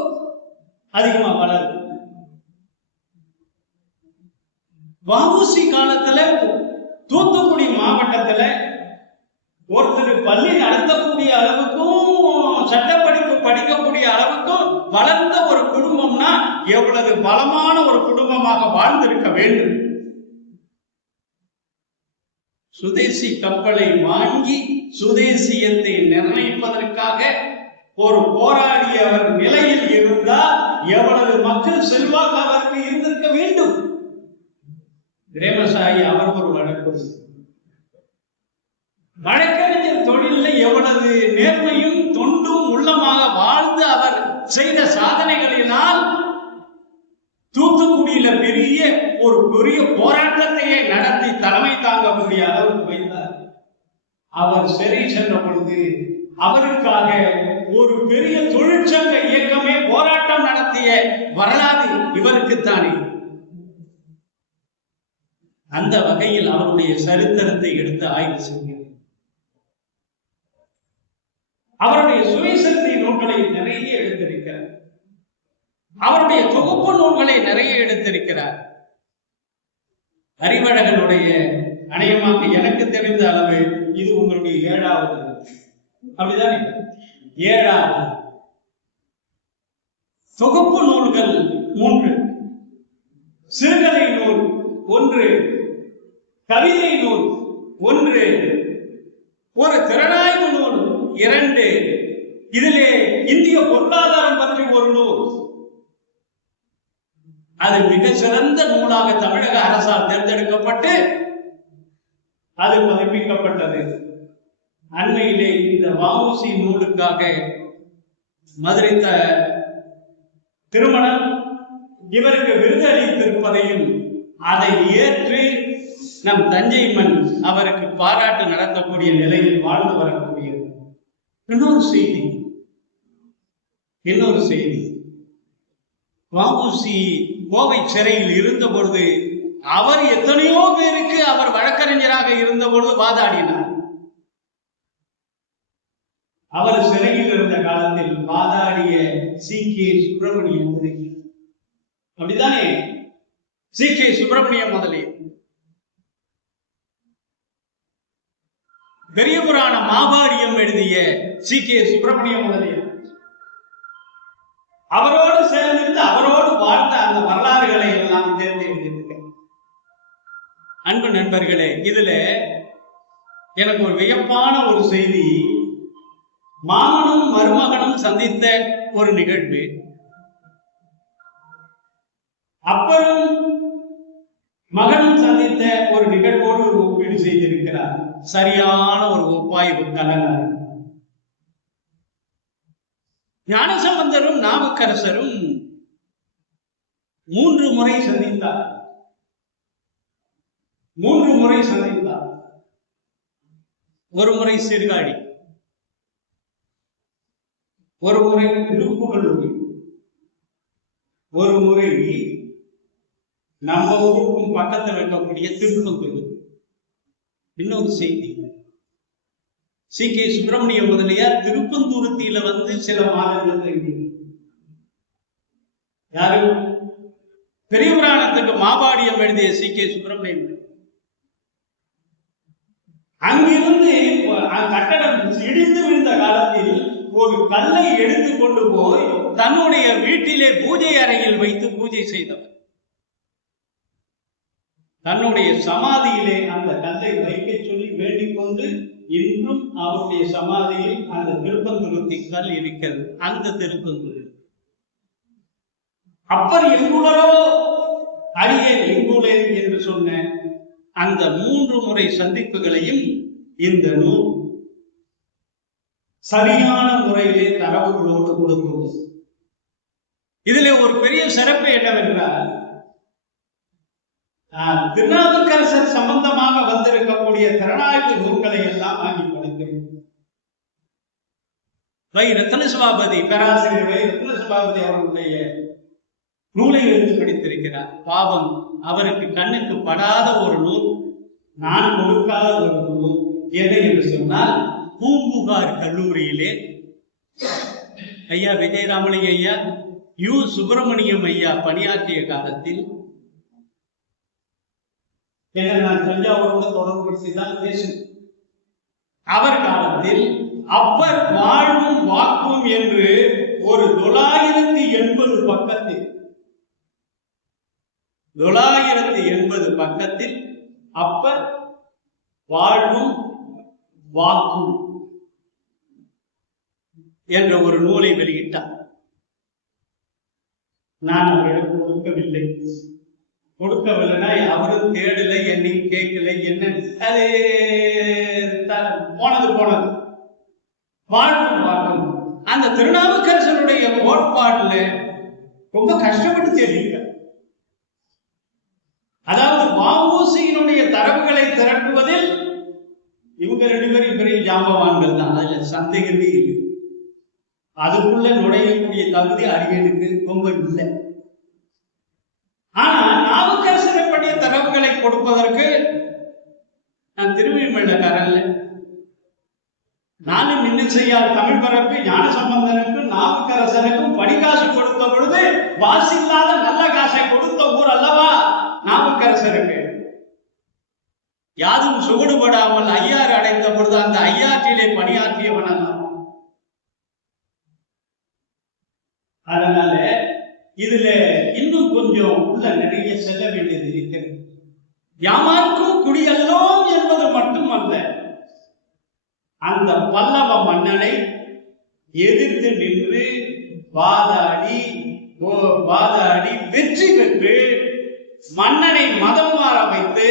அதிகமா வளருது. வ.உ.சி. காலத்துல தூத்துக்குடி மாவட்டத்துல ஒருத்தர் பள்ளி நடத்தக்கூடிய அளவுக்கும் சட்டப்படிப்பு படிக்கக்கூடிய அளவுக்கும் வளர்ந்த ஒரு குடும்பம்னா எவ்வளவு பலமான ஒரு குடும்பமாக வாழ்ந்திருக்க வேண்டும். சுதேசி கப்பலை வாங்கி சுதேசியத்தை நிர்ணயிப்பதற்காக ஒரு போராடியவர் நிலையில் இருந்தால் எவ்வளவு மக்கள் செல்வாக்கு அவருக்கு இருந்திருக்க வேண்டும். கிரேமசாயி அவர் ஒரு வழக்கறிஞர் தொழிலில் எவ்வளவு நேர்மையும் தொண்டும் உள்ளமாக வாழ்ந்து அவர் செய்த சாதனைகளினால் தூத்துக்குடியில ஒரு பெரிய போராட்டத்தையே நடத்தி தலைமை தாங்கக்கூடிய அளவுக்கு வைத்தார். அவர் சிறை சென்ற பொழுது அவருக்காக ஒரு பெரிய தொழிற்சங்க இயக்கமே போராட்டம் நடத்திய வரலாறு இவருக்குத்தானே. அந்த வகையில் அவருடைய சரித்திரத்தை எடுத்து ஆய்வு செய்கிறார். அவருடைய சுயசரிதை நூல்களை நிறைய எடுத்திருக்கிறார். அவருடைய தொகுப்பு நூல்களை நிறைய எடுத்திருக்கிறார். அறிவழகனுடைய அநேகமாக எனக்கு தெரிந்த அளவு இது உங்களுடைய 7வது, அப்படிதானே? 7வது தொகுப்பு நூல்கள் 3, சிறுகதை நூல் 1, கவிதை நூல் 1, ஒரு திறனாய்வு நூல் 2, இதிலே இந்திய பொருளாதாரம் பற்றி ஒரு நூல். அது மிக சிறந்த நூலாக தமிழக அரசால் தேர்ந்தெடுக்கப்பட்டு அது பதிப்பிக்கப்பட்டது. அண்மையிலே இந்த வ.உ.சி. நூலுக்காக மதுரை திருமணம் இவருக்கு விருது அளித்திருப்பதையும் அதை ஏற்று நம் தஞ்சை மண் அவருக்கு பாராட்டு நடத்தக்கூடிய நிலையில் வாழ்ந்து வரக்கூடியது. இன்னொரு செய்தி வ.உ.சி. கோவை சிறையில் இருந்த பொழுது அவர் எத்தனையோ பேருக்கு அவர் வழக்கறிஞராக இருந்த பொழுது வாதாடினார். அவர் சிறையில் இருந்த காலத்தில் வாதாடிய சி.கே. சுப்பிரமணியம் முதலி, அப்படித்தானே? சி.கே. சுப்பிரமணியம் முதலி பெரிய புராண மாபாடியம் எழுதிய சி.கே. சுப்பிரமணியம் முதலி அவரோடு சேர்ந்திருந்து அவரோடு வாழ்ந்த அந்த வரலாறுகளை எல்லாம் சேர்ந்து எழுதியிருக்கிறேன். அன்பு நண்பர்களே, இதுல எனக்கு ஒரு வியப்பான ஒரு செய்தி. மாமனும் மருமகனும் சந்தித்த ஒரு நிகழ்வு. அப்பரும் மகனும் சந்தித்த ஒரு நிகழ்வோடு ஒரு ஒப்பீடு செய்திருக்கிறார். சரியான ஒரு ஒப்பாய்வு கலனார். ஞானசம்பந்தரும் நாவுக்கரசரும் 3 முறை சந்தித்தார். 3 முறை சந்தித்தார். ஒரு முறை சீர்காழி, ஒரு முறை திருப்புகலூர், ஒரு முறை நம்ம ஊருக்கும் பக்கத்தில் இருக்கக்கூடிய திருப்பத்தூர் இன்னொரு செய்தி, சி.கே. சுப்பிரமணிய முதலியார் திருப்பந்தூரத்தில வந்து சில மாதங்கள் தங்கி, யாரு பெரிய புராணத்துக்கு மாபாடியம் எழுதிய சி.கே. சுப்பிரமணியம் அங்கிருந்து கட்டடம் இடிந்து விழுந்த காலத்தில் ஒரு கல்லை எடுத்து கொண்டு போய் தன்னுடைய வீட்டிலே பூஜை அறையில் வைத்து பூஜை செய்தவர். தன்னுடைய சமாதியிலே அந்த கல்லை வைக்க சொல்லி வேண்டிக் கொண்டு இன்றும் அவருடைய சமாதியில் அந்த திருப்பந்துருத்தி கல் இருக்கிறது. அந்த திருப்பந்துரு அப்பர் எங்குளரோ அரியேன் எங்குளேன் என்று சொன்ன அந்த 3 முறை சந்திப்புகளையும் இந்த நூல் சரியான முறையிலே தரவுகளோடு கொடுக்கும். இதிலே ஒரு பெரிய சிறப்பு என்னவென்றால், திருநாவுக்கரசர் சம்பந்தமாக வந்திருக்கக்கூடிய திறனாய்வு நூல்களை எல்லாம் வாங்கி படிக்கிறேன். ரத்ன சபாபதி, பேராசிரியர் ரத்ன சபாபதி அவர்களுடைய நூலை எடுத்து படித்திருக்கிறார். பாவம், அவருக்கு கண்ணுக்கு படாத ஒரு நூல், நான் கொடுக்காத ஒரு நூல் எது என்று சொன்னால், பூம்புகார் கல்லூரியிலே ஐயா விஜயராமலிங்க ஐயா, யு. சுப்பிரமணியம் ஐயா பணியாற்றிய காலத்தில், நான் தஞ்சாவூரோடு தொடர்புபடுத்தி தான் பேசுகிறேன். அவர் காலத்தில் அப்பர் வாழ்வும் வாக்கும் என்று ஒரு 980 பக்கத்தில் 980 பக்கத்தில் அப்பர் வாழ்வும் வாக்கும் என்ற ஒரு நூலை வெளியிட்டார். நான் அவரிடம் கொடுக்கவில்லைன்னா அவரும் தேடலை, என்னையும் கேட்கலை, என்ன அது போனது வாழ்வும் வாக்கும். அந்த திருநாவுக்கரசருடைய கோட்பாடுல ரொம்ப கஷ்டப்பட்டு தேடிங்க. அதாவது வ.உ.சி.யினுடைய தரவுகளை திரட்டுவதில் இவங்க 2 பேரும் பெரிய ஜாம்பவான்கள் தான், அதுல சந்தேகமே இல்லை. அதுக்குள்ள நுழையக்கூடிய தகுதி அரியனுக்கு ரொம்ப இல்லை. ஆனா நாவுக்கரசரை பற்றிய தரவுகளை கொடுப்பதற்கு நான் திருவிழிமல்லக்காரல்ல, நானும் இன்னும் செய்யாத தமிழ் பரப்பு ஞான சம்பந்தனுக்கும் நாவுக்கரசனுக்கும் படிக்காசு கொடுத்த பொழுது வாசில்லாத நல்ல காசை கொடுத்த ஊர் அல்லவா நாவுக்கரசருக்கு. யாதும் சுவடுபடாமல் ஐயாறு அடைந்த பொழுது அந்த ஐயாற்றிலே பணியாற்றியவன் அல்ல. அதனால இதுல இன்னும் கொஞ்சம் உள்ள நிறைய செல்ல வேண்டியது இருக்கிறது. யாமார்க்கும் குடியல்லோம் என்பது மட்டுமல்ல, அந்த பல்லவ மன்னனை எதிர்த்து நின்று வாதாடி வெற்றி பெற்று மன்னனை மதம் மாற வைத்து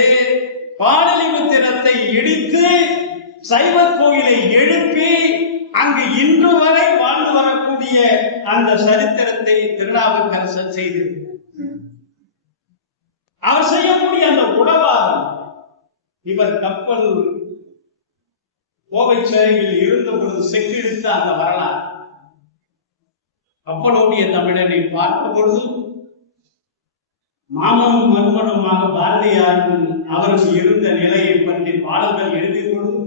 பாடலிபுத்திரத்தை இடித்து சைவ கோயிலை எழுப்பி அங்கு இன்று வரை வாழ்ந்து வரக்கூடிய அந்த சரித்திரத்தை திருநாவுக்கரசர் செய்திருக்கிறார். அவர் செய்யக்கூடிய அந்த உடவாதம், இவர் கப்பல் கோவை சிறையில் இருந்த பொழுது செக்கிழுத்த அந்த வரலாறு, கப்பலோடிய தமிழனை பார்த்த பொழுது மாமனும் மருமனுமாக பாரதியாரும் அவருக்கு இருந்த நிலையை பற்றி பாடல்கள் எழுதி கொண்டு,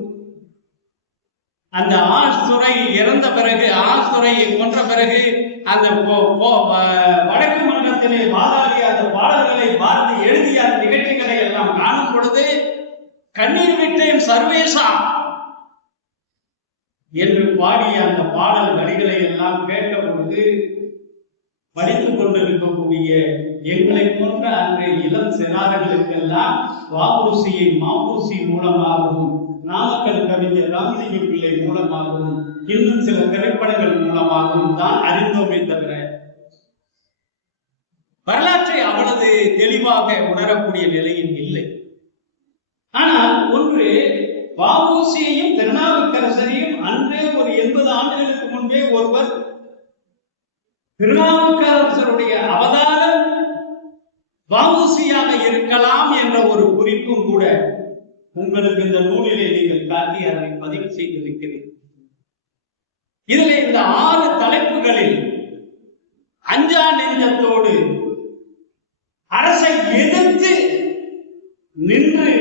அந்த ஆஷ்துரை இறந்த பிறகு, ஆஷ்துரையை கொன்ற பிறகு அந்த வடக்கு மண்டலத்திலே வாதாடிய அந்த பாடல்களை பாரதி எழுதிய அந்த நிகழ்ச்சிகளை எல்லாம் காணும் பொழுது கண்ணீர் விட்டேன் சர்வேசா என்று பாடிய அந்த பாடல் வரிகளை எல்லாம் கேட்ட பொழுது படித்துக் கொண்டிருக்கக்கூடிய எங்களை போன்ற அன்று இளம் சிறார்களுக்கெல்லாம் வ.உ.சி.யின் ம.உ.சி. மூலமாகவும், நாமக்கல் கவிஞர் ராமலிங்க பிள்ளை மூலமாகவும், இன்னும் சில திரைப்படங்கள் மூலமாகவும் தான் அறிந்தோமே தவிர வரலாற்றை அவ்வளவு தெளிவாக உணரக்கூடிய நிலையில் இல்லை. ஆனால் ஒன்று, வ.உ.சி.யையும் திருநாவுக்கரசரையும் அன்றே ஒரு 80 ஆண்டுகளுக்கு முன்பே ஒருவர் திருநாவுக்கரசருடைய அவதாரம் வ.உ.சி.யாக இருக்கலாம் என்ற ஒரு குறிப்பும் கூட உங்களுக்கு இந்த நூலிலே நீங்கள் காட்டி அதை பதிவு செய்திருக்கிறீர்கள். இதில் இந்த 6 தலைப்புகளில் அஞ்சா நெஞ்சத்தோடு அரசை எதிர்த்து நின்று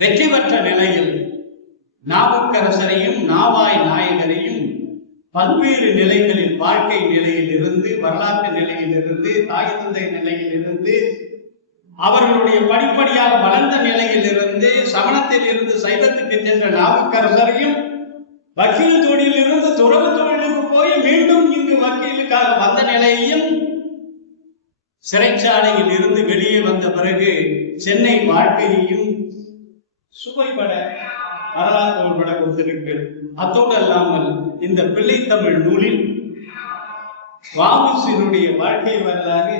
வெற்றி பெற்ற நிலையில் நாவுக்கரசரையும் நாவாய் நாயகரையும் பல்வேறு நிலைகளில், வாழ்க்கை நிலையில் இருந்து, வரலாற்று நிலையில் இருந்து, தாய் தந்தை நிலையில் இருந்து, அவர்களுடைய படிப்படியாக வளர்ந்த நிலையில் இருந்து, சமணத்தில் இருந்து சைவத்துக்கு சென்ற நாவுக்கரசரையும் வக்கீல் தொழிலில் இருந்து துறவு தொழிலுக்கு போய் மீண்டும் இங்கு வக்கீலுக்காக வந்த நிலையையும், சிறைச்சாலையில் இருந்து வெளியே வந்த பிறகு சென்னை வாழ்க்கையையும் சுவைபட வரலாற்று கொடுத்திருக்கிறது. அத்தோடு அல்லாமல் இந்த பிள்ளைத்தமிழ் நூலில் வ.உ.சி.யினுடைய வாழ்க்கை வரலாறு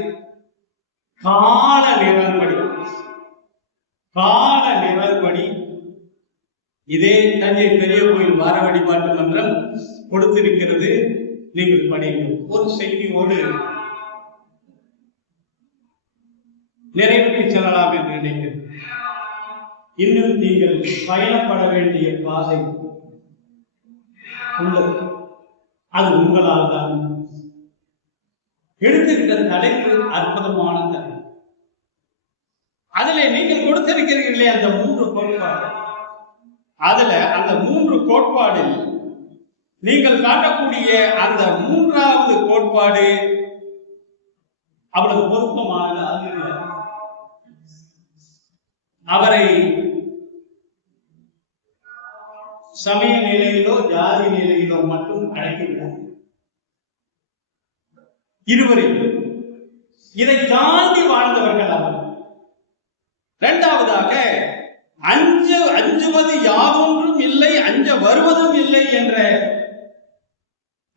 கால நிரல்படி இதே தஞ்சை பெரிய கோயில் வார வழிபாட்டு மன்றம் கொடுத்திருக்கிறது. நீங்கள் படியுங்கள். ஒரு செய்தியோடு நிறைவுக்கு செல்லலாம் என்று நினைக்கிறேன். இன்னும் நீங்கள் பயணப்பட வேண்டிய பாதை உள்ளது. அது உங்களால் தான். எடுத்துக்கிட்ட தலைப்பு அற்புதமான தலைப்பு. அதுல நீங்கள் கொடுத்திருக்கிறீர்களே அந்த 3 கோட்பாடு, அதுல அந்த 3 கோட்பாடில் நீங்கள் காட்டக்கூடிய அந்த 3வது கோட்பாடு அவ்வளவு பொருத்தமானது. அவரை சமய நிலையிலோ ஜாதி நிலையிலோ மட்டும் அழைக்கிறார். இருவரையும் இதை தாண்டி வாழ்ந்தவர்கள் அவர். இரண்டாவதாக அஞ்சுவது யாதொன்றும் இல்லை, அஞ்ச வருவதும் இல்லை என்ற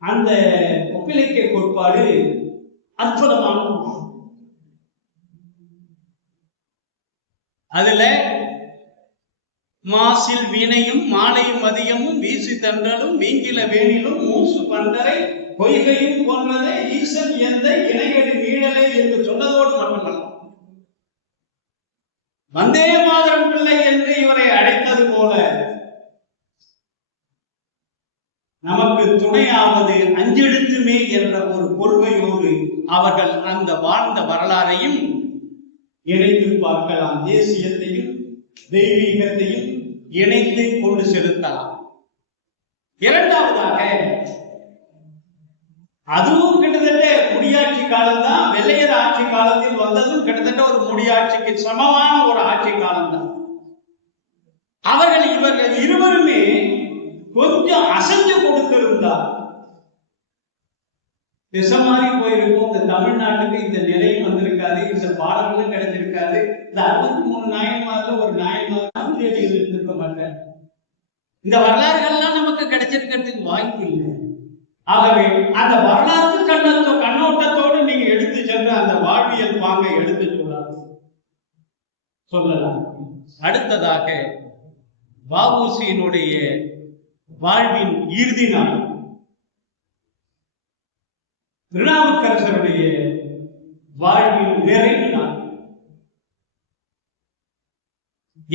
அந்த ஒப்பிலக்கிய கோட்பாடு அற்புதமான. அதுல மாசில் வீணையும் மாலையும் மதியமும் வீசி தன்றலும் வீங்கில வேணிலும் மூசு பண்டரை பொய்கையும் போன்றதே ஈசன் எந்த இணையடி நீழலை என்று சொன்னதோடு மட்டுமல்ல, வந்தே மாதரம் பிள்ளை என்று இவரை அழைத்தது போல நமக்கு துணையாவது அஞ்செழுத்துமே என்ற ஒரு கொள்கையோடு அவர்கள் அந்த வாழ்ந்த வரலாறையும் இணைத்து பார்க்கலாம். தேசியத்தையும் தெய்வீகத்தையும் இணைத்து கொண்டு செலுத்தலாம். இரண்டாவதாக அதுவும் கிட்டத்தட்ட முடியாட்சி காலம்தான். வெள்ளையர் ஆட்சி காலத்தில் வந்ததும் கிட்டத்தட்ட ஒரு முடியாட்சிக்கு சமமான ஒரு ஆட்சி காலம்தான். இவர்கள் இருவருமே கொஞ்சம் அசைஞ்சு கொடுத்திருந்தார். விஷமாறி போயிருக்கும். இந்த தமிழ்நாட்டுக்கு இந்த நிலையும் வந்திருக்காது, இந்த பாடல்களும் கிடைச்சிருக்காது. இந்த 63 நாயன்மார்ல ஒரு நாயன்மார் இருந்திருக்க மாட்டேன். இந்த வரலாறுகள்லாம் நமக்கு கிடைச்சிருக்கிறதுக்கு வாய்ப்பு இல்லை. ஆகவே அந்த வரலாற்று கண்ணோட்டத்தோடு நீங்க எடுத்து சென்ற அந்த வாழ்வியல் பாங்கை எடுத்து சொல்லலாம். அடுத்ததாக வ.உ.சி.யினுடைய வாழ்வின் இறுதி நாள், திருநாவுக்கரசருடைய வாழ்வின் நிறைவு நாள்.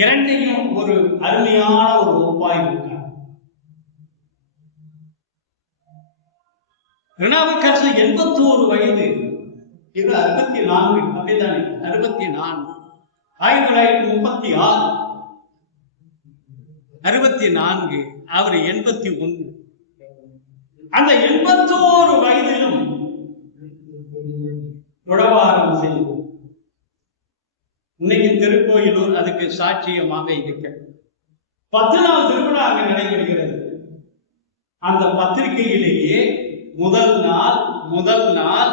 இரண்டையும் ஒரு அருமையான ஒரு ஒப்பாய்வு. திருநாவுக்கரசர் 81 வயது, இது 64, அப்படித்தானே? 64, 1936, 64, அவர் 81. அந்த 81 வயதிலும் உழவாரம் செய்வோம். இன்னைக்கு திருக்கோயிலூர் அதுக்கு சாட்சியமாக இருக்க 10 நாள் திருவிழா அங்க நடைபெறுகிறது. அந்த பத்திரிகையிலேயே முதல் நாள்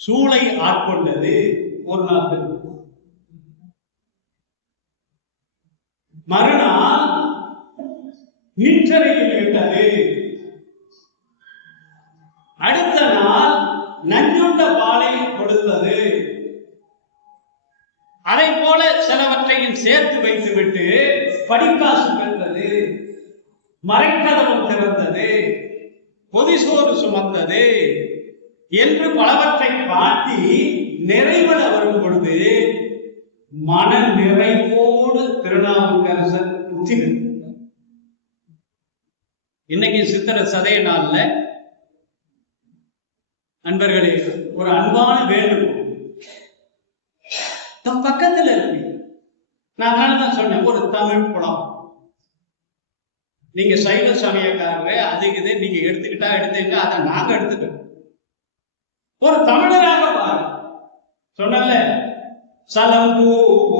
சூளை ஆட்கொண்டது ஒரு நாள் திருவிழா. மறுநாள் நீச்சரையில் விட்டது. அடுத்த நாள் நஞ்சுண்ட பாலை கொடுத்தது. அதை போல சிலவற்றையும் சேர்த்து வைத்துவிட்டு படிக்காசு பெற்றது, மறைக்கதவம் திறந்தது, பொதிசோறு சுமந்தது என்று பலவற்றை காட்டி நிறைவட வரும் பொழுது மன நிறைவோடு திருநாவுக்கரசர் உச்சினர். இன்னைக்கு சித்திரை சதய நாள்ல அன்பர்களே, ஒரு அன்பான வேண்டுகோள். பக்கத்துல இருக்கு. நான் தான் சொன்னேன், ஒரு தமிழ் புலம். நீங்க சைவ சமயக்காரரு அது இது நீங்க எடுத்துக்கிட்டா எடுத்துங்க, அதை நாங்க எடுத்துக்கிறோம். ஒரு தமிழராக பாரு. சொன்னல, சலம்பூ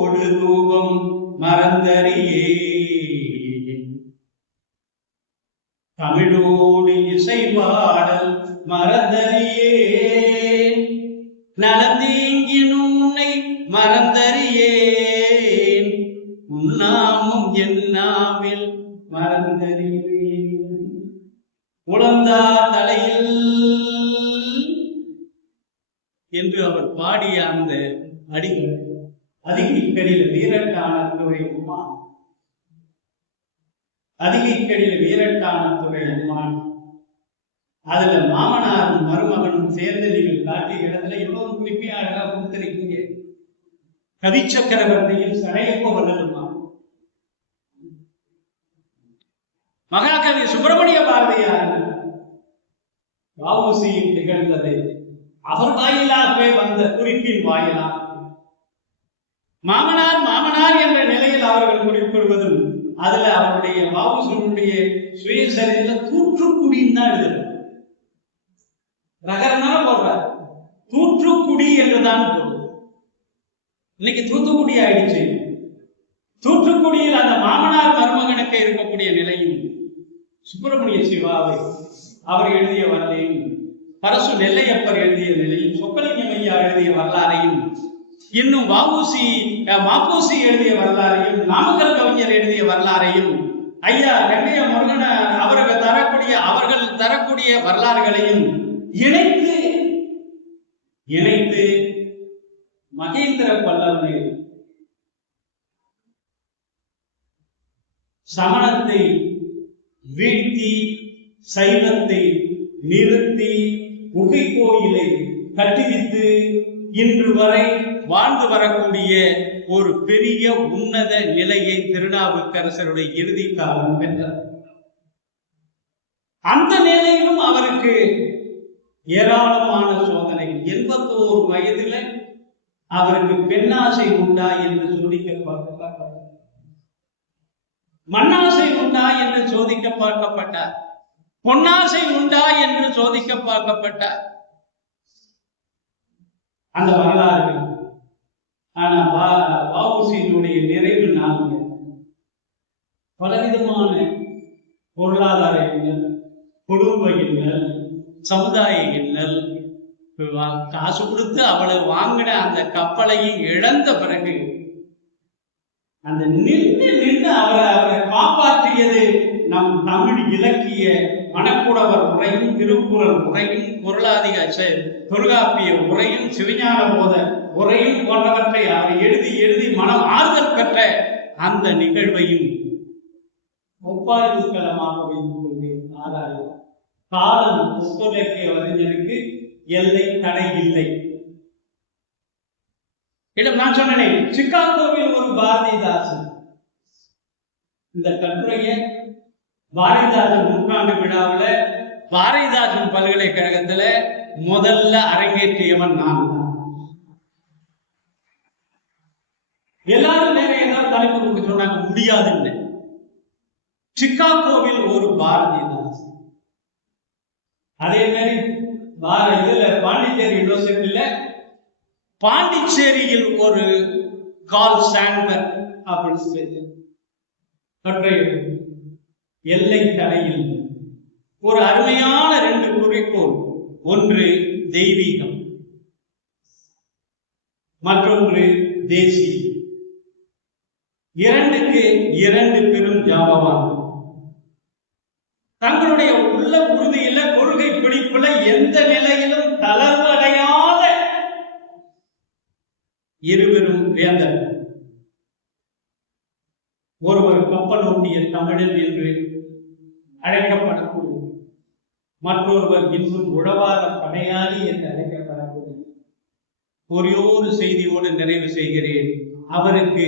ஒரு தூபம் மறந்தறியே, தமிழோடு இசை பாடல் மறந்தறியே, நலந்தீங்கினும் உன்னை மறந்தறியேன், உன்னாமும் என்னாவில் மறந்தறியேன், உழந்தா தலையில் என்று அவர் பாடிய அந்த அடிகள் அதிகைக்கடியில் வீரட்டான துறை உமான், அதிகைக்கடியில் வீரட்டான துறை உமான். அதுல மாமனாரும் மருமகனும் சேர்ந்து நீங்கள் காட்டிய இடத்துல எவ்வளவு குறிப்பியா அழகா கொடுத்திருக்கீங்க. கவி சக்கரவர்த்தியில் சடையப்ப வல்லலுமா, மகாகவி சுப்பிரமணிய பாரதியார் வ.உ.சி.யில் நிகழ்ந்தது அவர் வாயிலாகவே வந்த குறிப்பின் வாயிலாக மாமனார் மாமனார் என்ற நிலையில் அவர்கள் குறிப்பிடுவதும் அதுல அவருடைய வ.உ.சி.யினுடைய சுயசரிதில தூற்றுக்குடின்னு தான் எழுதுறார். ரகரனால போடுறார், தூற்றுக்குடி என்றுதான் போடுது. இன்னைக்கு தூத்துக்குடி ஆயிடுச்சு. தூற்றுக்குடியில் அந்த மாமனார் மருமகனுக்கு இருக்கக்கூடிய நிலையும் சுப்பிரமணிய சிவாவை அவர் எழுதிய வரலையும், பரசு நெல்லையப்பர் எழுதிய நிலையும், சொக்கலிங்கம் ஐயா எழுதிய வரலாறையும், இன்னும் வ.உ.சி. ம.பொ.சி. எழுதிய வரலாறையும், நாமக்கல் கவிஞர் எழுதிய வரலாறையும், ஐயா வெங்கைய முருகன் அவர்கள் தரக்கூடிய வரலாறுகளையும் இணைத்து மகேந்திர பல்லவனை சமணத்தை வீழ்த்தி சைவத்தை நிறுத்தி குகை கோயிலை கட்டுவித்து இன்று வரை வாழ்ந்து வரக்கூடிய ஒரு பெரிய உன்னத நிலையை திருநாவுக்கரசருடைய இறுதி காலம் பெற்றார். அந்த நிலையிலும் அவருக்கு ஏராளமான சோதனை. 81 வயதில அவருக்கு பெண்ணாசை உண்டா என்று சோதிக்க பார்க்கப்பட்டார், மண்ணாசை உண்டா என்று சோதிக்க பார்க்கப்பட்டார், பொன்னாசை உண்டா என்று சோதிக்க பார்க்கப்பட்டார். அந்த வரலாறு. ஆனா வ.உ.சி.யினுடைய நிறைவு நாளுங்க பலவிதமான பொருளாதார இன்னல், குடும்ப இன்னல், சமுதாய இன்னல், காசு கொடுத்து அவளை வாங்கின அந்த கப்பலையும் இழந்த பிறகு அந்த நின்று அவரை காப்பாற்றியது நம் தமிழ் இலக்கிய மணக்குடவர் உரையும், திருக்குறள் உரையும், பொருளாதிக தொல்காப்பிய உரையும், சிவஞான போத உரையும் போன்றவற்றை அவர் எழுதி மனம் ஆறுதல் பெற்ற அந்த நிகழ்வையும் ஒப்பாய்வு களமாக ஆராயும். காலம் புத்தலக்கிய அறிஞருக்கு எல்லை தடை இல்லை. இடம் நான் சொன்னேன், சிக்காகோவில் ஒரு பாரதிதாசன். இந்த கட்டுரையை பாரதிதாசன் 100ஆண்டு விழாவில் பாரதிதாசன் பல்கலைக்கழகத்துல முதல்ல அரங்கேற்றியவன் நான் தான். எல்லாரும் வேற ஏதாவது தலைப்பு கொடுக்க சொன்னாங்க, முடியாதுன்னு. சிக்காகோவில் ஒரு பாரதிதாசன். அதே மாதிரி இதுல பாண்டிச்சேரி யூனிவர்சிட்டியில பாண்டிச்சேரியில் ஒரு கால் சாண்ட்பர் அப்படின்னு கட்டுரை எல்லை தடையில் ஒரு அருமையான 2 குறிக்கோள். ஒன்று தெய்வீகம், மற்றொன்று தேசியம். 2க்கு 2 பெரும் ஜாபவான். தங்களுடைய உள்ள உறுதியில கொள்கை பிடிப்புல எந்த நிலையிலும் தளர்வு அடையாத இருவரும் வேந்தர். ஒருவர் கப்பல் ஓட்டிய தமிழன் என்று அழைக்கப்படக்கூடிய, மற்றொருவர் இன்னும் உழவாத படையாளி என்று அழைக்கப்படக்கூடிய. ஒரே ஒரு செய்தியோடு நிறைவு செய்கிறேன். அவருக்கு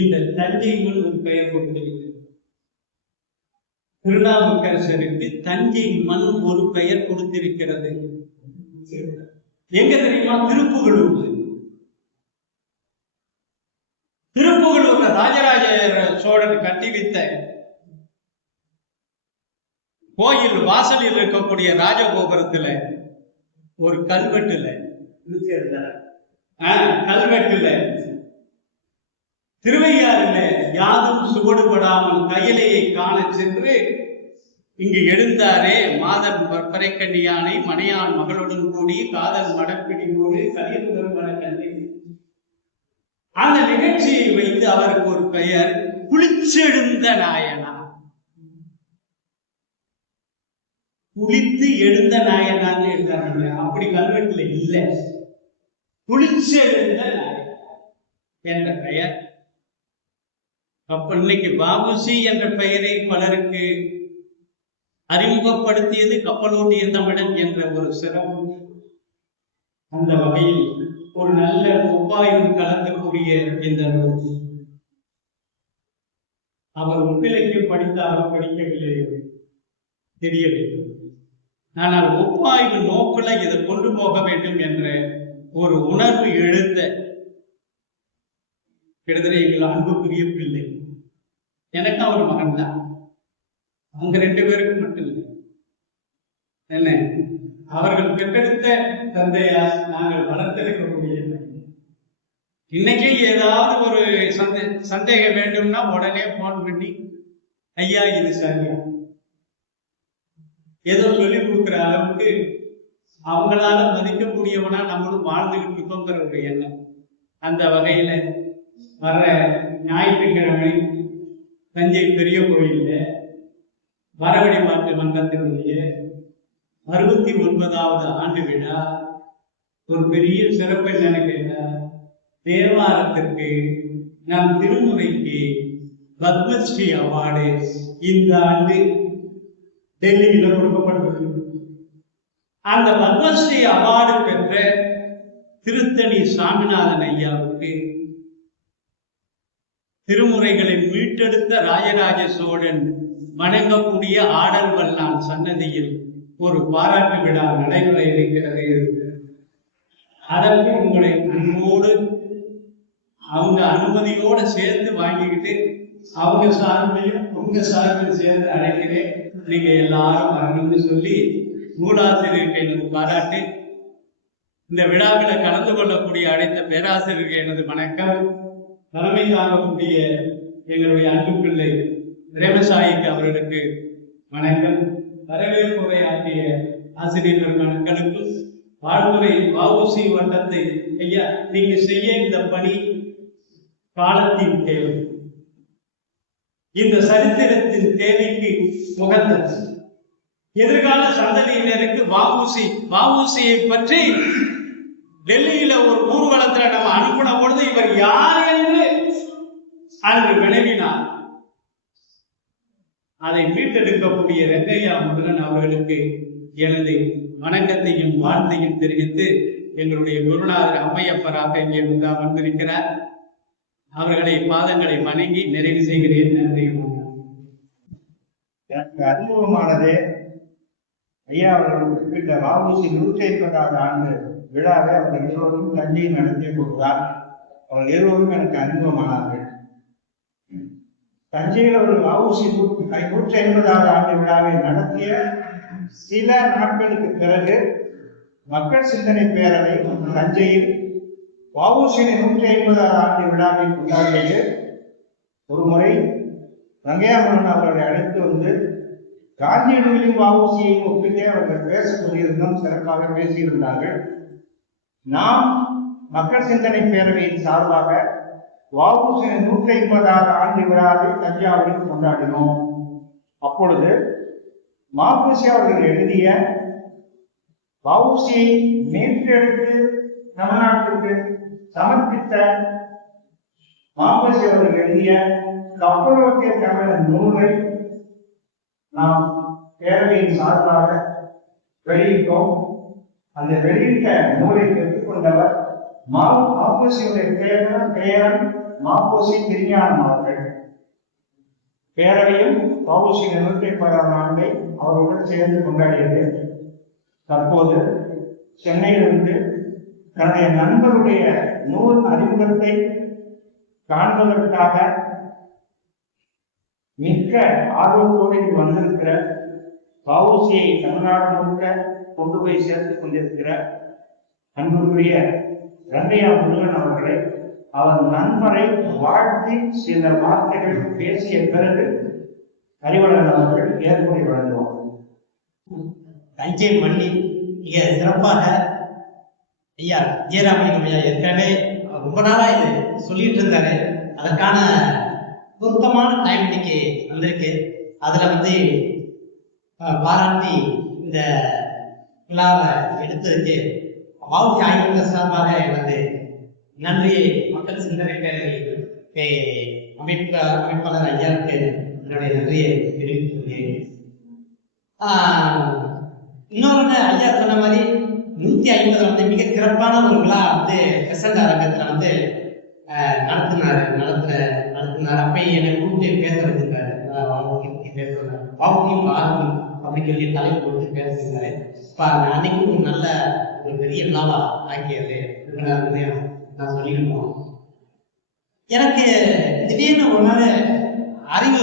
இந்த தஞ்சை மண் ஒரு பெயர் கொடுத்திருக்கிறது. திருநாவுக்கரசருக்கு தஞ்சை மண் ஒரு பெயர் கொடுத்திருக்கிறது. எங்க தெரியுமா? திருப்புகலூர். திருப்புகலூர்ல ராஜராஜ சோழன் கட்டி வைத்த கோயில் வாசலில் இருக்கக்கூடிய ராஜகோபுரத்துல ஒரு கல்வெட்டுல திருவையாறுல யாதும் சுவடுபடாமல் கையிலையை காண சென்று இங்கு எழுந்தாரே மாதர் பறைக்கண்ணியானை மணியான் மகளுடன் கூடி காதல் மடப்பிடியோடு கலியந்தர் மடக்கண்ணி. அந்த நிகழ்ச்சியை வைத்து அவருக்கு ஒரு பெயர் குளிச்செழுந்த நாயனா. குளித்து எழுந்த நாயனான்னு எழுதாங்க. அப்படி கல்வெட்டுல இல்லை. குளிச்செழுந்த நாயனா என்ற பெயர். அப்ப இன்னைக்கு வாவுசி என்ற பெயரை பலருக்கு அறிமுகப்படுத்தியது கப்பலோட்டிய தமிழன் என்ற ஒரு சிறப்பு. அந்த வகையில் ஒரு நல்ல ஒப்பாய்வு கலக்கக்கூடிய இந்த நூல். அவர் ஒப்பிலக்கியம் படித்தாலும் படிக்கவில்லை தெரியவில்லை. ஆனால் ஒப்பாய்வு நோக்குல இதை கொண்டு போக வேண்டும் என்ற ஒரு உணர்வு எழுந்த கிட்டத்தட்ட எங்கள் அன்புக்குரிய பிள்ளை. எனக்கு அவர் மகன் தான். அவங்க 2 பேருக்கு மட்டும் இல்லை. என்ன, அவர்கள் பெற்றெடுத்த தந்தையா நாங்கள் வளர்த்தெடுக்கக்கூடிய. இன்னைக்கு ஏதாவது ஒரு சந்தேகம் வேண்டும்னா உடனே போன் பண்ணி ஐயா இது சரியா ஏதோ சொல்லி கொடுக்குற அளவுக்கு அவங்களால மதிக்கக்கூடியவனா நம்மளும் வாழ்ந்துகிட்டு இருக்கோங்கிற ஒரு எண்ணம். அந்த வகையில வர்ற ஞாயிற்றுக்கிழமை தஞ்சை பெரிய கோயில்ல வரவழி மாற்று மன்றத்தினுடைய 69வது ஆண்டு விழா ஒரு பெரிய சிறப்பு என்னன்னு கேட்டா, தேவாரத்திற்கு நம் திருமுறைக்கு பத்மஸ்ரீ அவார்டு இந்த ஆண்டு டெல்லியில கொடுக்கப்பட்டது. அந்த பத்மஸ்ரீ அவார்டு பெற்ற திருத்தணி சாமிநாதன் ஐயாவுக்கு திருமுறைகளை மீட்டெடுத்த ராஜராஜ சோழன் வணங்கக்கூடிய ஆடல் வல்லான் சன்னதியில் ஒரு பாராட்டு விழா நடைபெற இருக்கிறது. அதற்கு உங்களை அன்போடு அவங்க அனுமதியோடு சேர்த்து வாங்கிக்கிட்டு அவங்க சார்பிலையும் உங்க சார்பில் சேர்த்து அழைக்கிறேன். நீங்க எல்லாரும் வரணும்னு சொல்லி நூலாசிரியருக்கு எனது பாராட்டு. இந்த விழாக்களை கலந்து கொள்ளக்கூடிய அழைத்த பேராசிரியருக்கு எனது வணக்கம். தலைமை தாங்கக்கூடிய எங்களுடைய அன்பு பிள்ளை பிரேமசாயிக்கு அவர்களுக்கு வணக்கம். வரவேற்புரை ஆற்றிய ஆசிரியர்கள் மக்களுக்கும் வாழ்வுரை வஉசி வட்டத்தை ஐயா நீங்க செய்ய இந்த பணி காலத்தின் தேவை, இந்த சரித்திரத்தின் தேவைக்கு முகந்தது. எதிர்கால சந்ததியினருக்கு வஉசியை பற்றி டெல்லியில ஒரு ஊர்வலத்துல நம்ம அனுப்பின பொழுது இவர் யார் என்று அன்று வினவினார். அதை மீட்டெடுக்கக்கூடிய ரெங்கையா முருகன் அவர்களுக்கு எனது வணக்கத்தையும் வாழ்த்தையும் தெரிவித்து எங்களுடைய குருநாதர் அம்மையப்பராக இங்கே வந்திருக்கிறார். அவர்களை பாதங்களை வணங்கி நிறைவு செய்கிறேன். நன்றி. எனக்கு அனுபவமானது ஐயா அவர்கள் குறிப்பிட்ட வஉசி 150வது ஆண்டு விழாவை அவர்கள் எல்லோரும் தஞ்சையில் நடத்தி கொடுத்தார். அவர்கள் எல்லோரும் எனக்கு அறிமுகமானார்கள். தஞ்சையில் ஒரு வஉசி 150வது ஆண்டு விழாவை நடத்திய சில நாட்களுக்கு பிறகு மக்கள் சிந்தனை பேரவை தஞ்சையில் வஉசியின் 150வது ஆண்டு விழாவை கொண்டாடியது. ஒரு முறை ரங்கையாமரன் அவர்களை அழைத்து வந்து காந்தியடிகளையும் வஉசியையும் ஒப்பிட்டே அவர்கள் பேசக்கூடியதும் சிறப்பாக பேசியிருந்தார்கள். நாம் மக்கள் சிந்தனை பேரவையின் சார்பாக வஉசியின் 150வது ஆண்டு விழாவை தஞ்சாவூரில் கொண்டாடினோம். அப்பொழுது மாபூசி அவர்கள் எழுதிய வஉசியை மீட்டெடுத்து தமிழ்நாட்டுக்கு சமர்ப்பித்த மாபூசி அவர்கள் எழுதிய கப்பலோட்டிய தமிழன் நூலை நாம் பேரவையின் சார்பாக வெளியிட்டோம். அந்த வெளியிட்ட நூலை பெற்றுக்கொண்டவர் மாபூசியுடைய பெயரன் மாபூசி திருஞானம் அவர்கள். பேரவையும் வஉசியின் 150வது ஆண்டை அவருடன் சேர்ந்து கொண்டாடியது. தற்போது சென்னையிலிருந்து தன்னுடைய நண்பருடைய நூல் அறிமுகத்தை காண்பதற்காக மிக்க ஆர்வத்தோடு வந்திருக்கிற வஉசியை தமிழ்நாடு முழுக்க கொண்டு போய் சேர்த்துக் கொண்டிருக்கிற அன்புக்குரிய ரங்கையா முருகன் அவர்களை அவர் நண்பரை வாழ்த்தி சில வார்த்தைகள் பேசிய பிறகு அறிவாளர் அவர்கள் ஏற்புரை வழங்குவார். தஞ்சை மண்ணில் மிக சிறப்பாக ஐயா ஜெயராமலிங்கம் ஐயா ஏற்கனவே ரொம்ப நாளா இது சொல்லிட்டு இருந்தாரு. அதற்கான பொருத்தமான டைம் இன்னைக்கு வந்திருக்கு. அதுல பாராட்டி இந்த விழாவை எடுத்ததுக்கு வஉசி ஆய்வகத்தின் சார்பாக எனது நன்றியை மக்கள் சிந்தனை பேரவை அமைப்பாளர் ஐயாவுக்கு என்னுடைய நன்றியை தெரிவித்துள்ளேன். இன்னொரு ஐயா சொன்ன மாதிரி 150 மிக சிறப்பான ஒரு விழா பிரசண்ட அரங்கத்துல நடத்தினார். அப்பயும் என்னை கூப்பிட்டு பேச வச்சிருக்காரு. வாக்கியம் ஆர்வம் அப்படின்னு சொல்லி தலைவர் கொடுத்து பேச வச்சிருந்தாரு. அன்னைக்கு ஒரு நல்ல ஒரு பெரிய விழாவா ஆக்கியது நான் சொல்லியிருக்கோம். எனக்கு திடீர்னு ஒரு நாள் அறிவு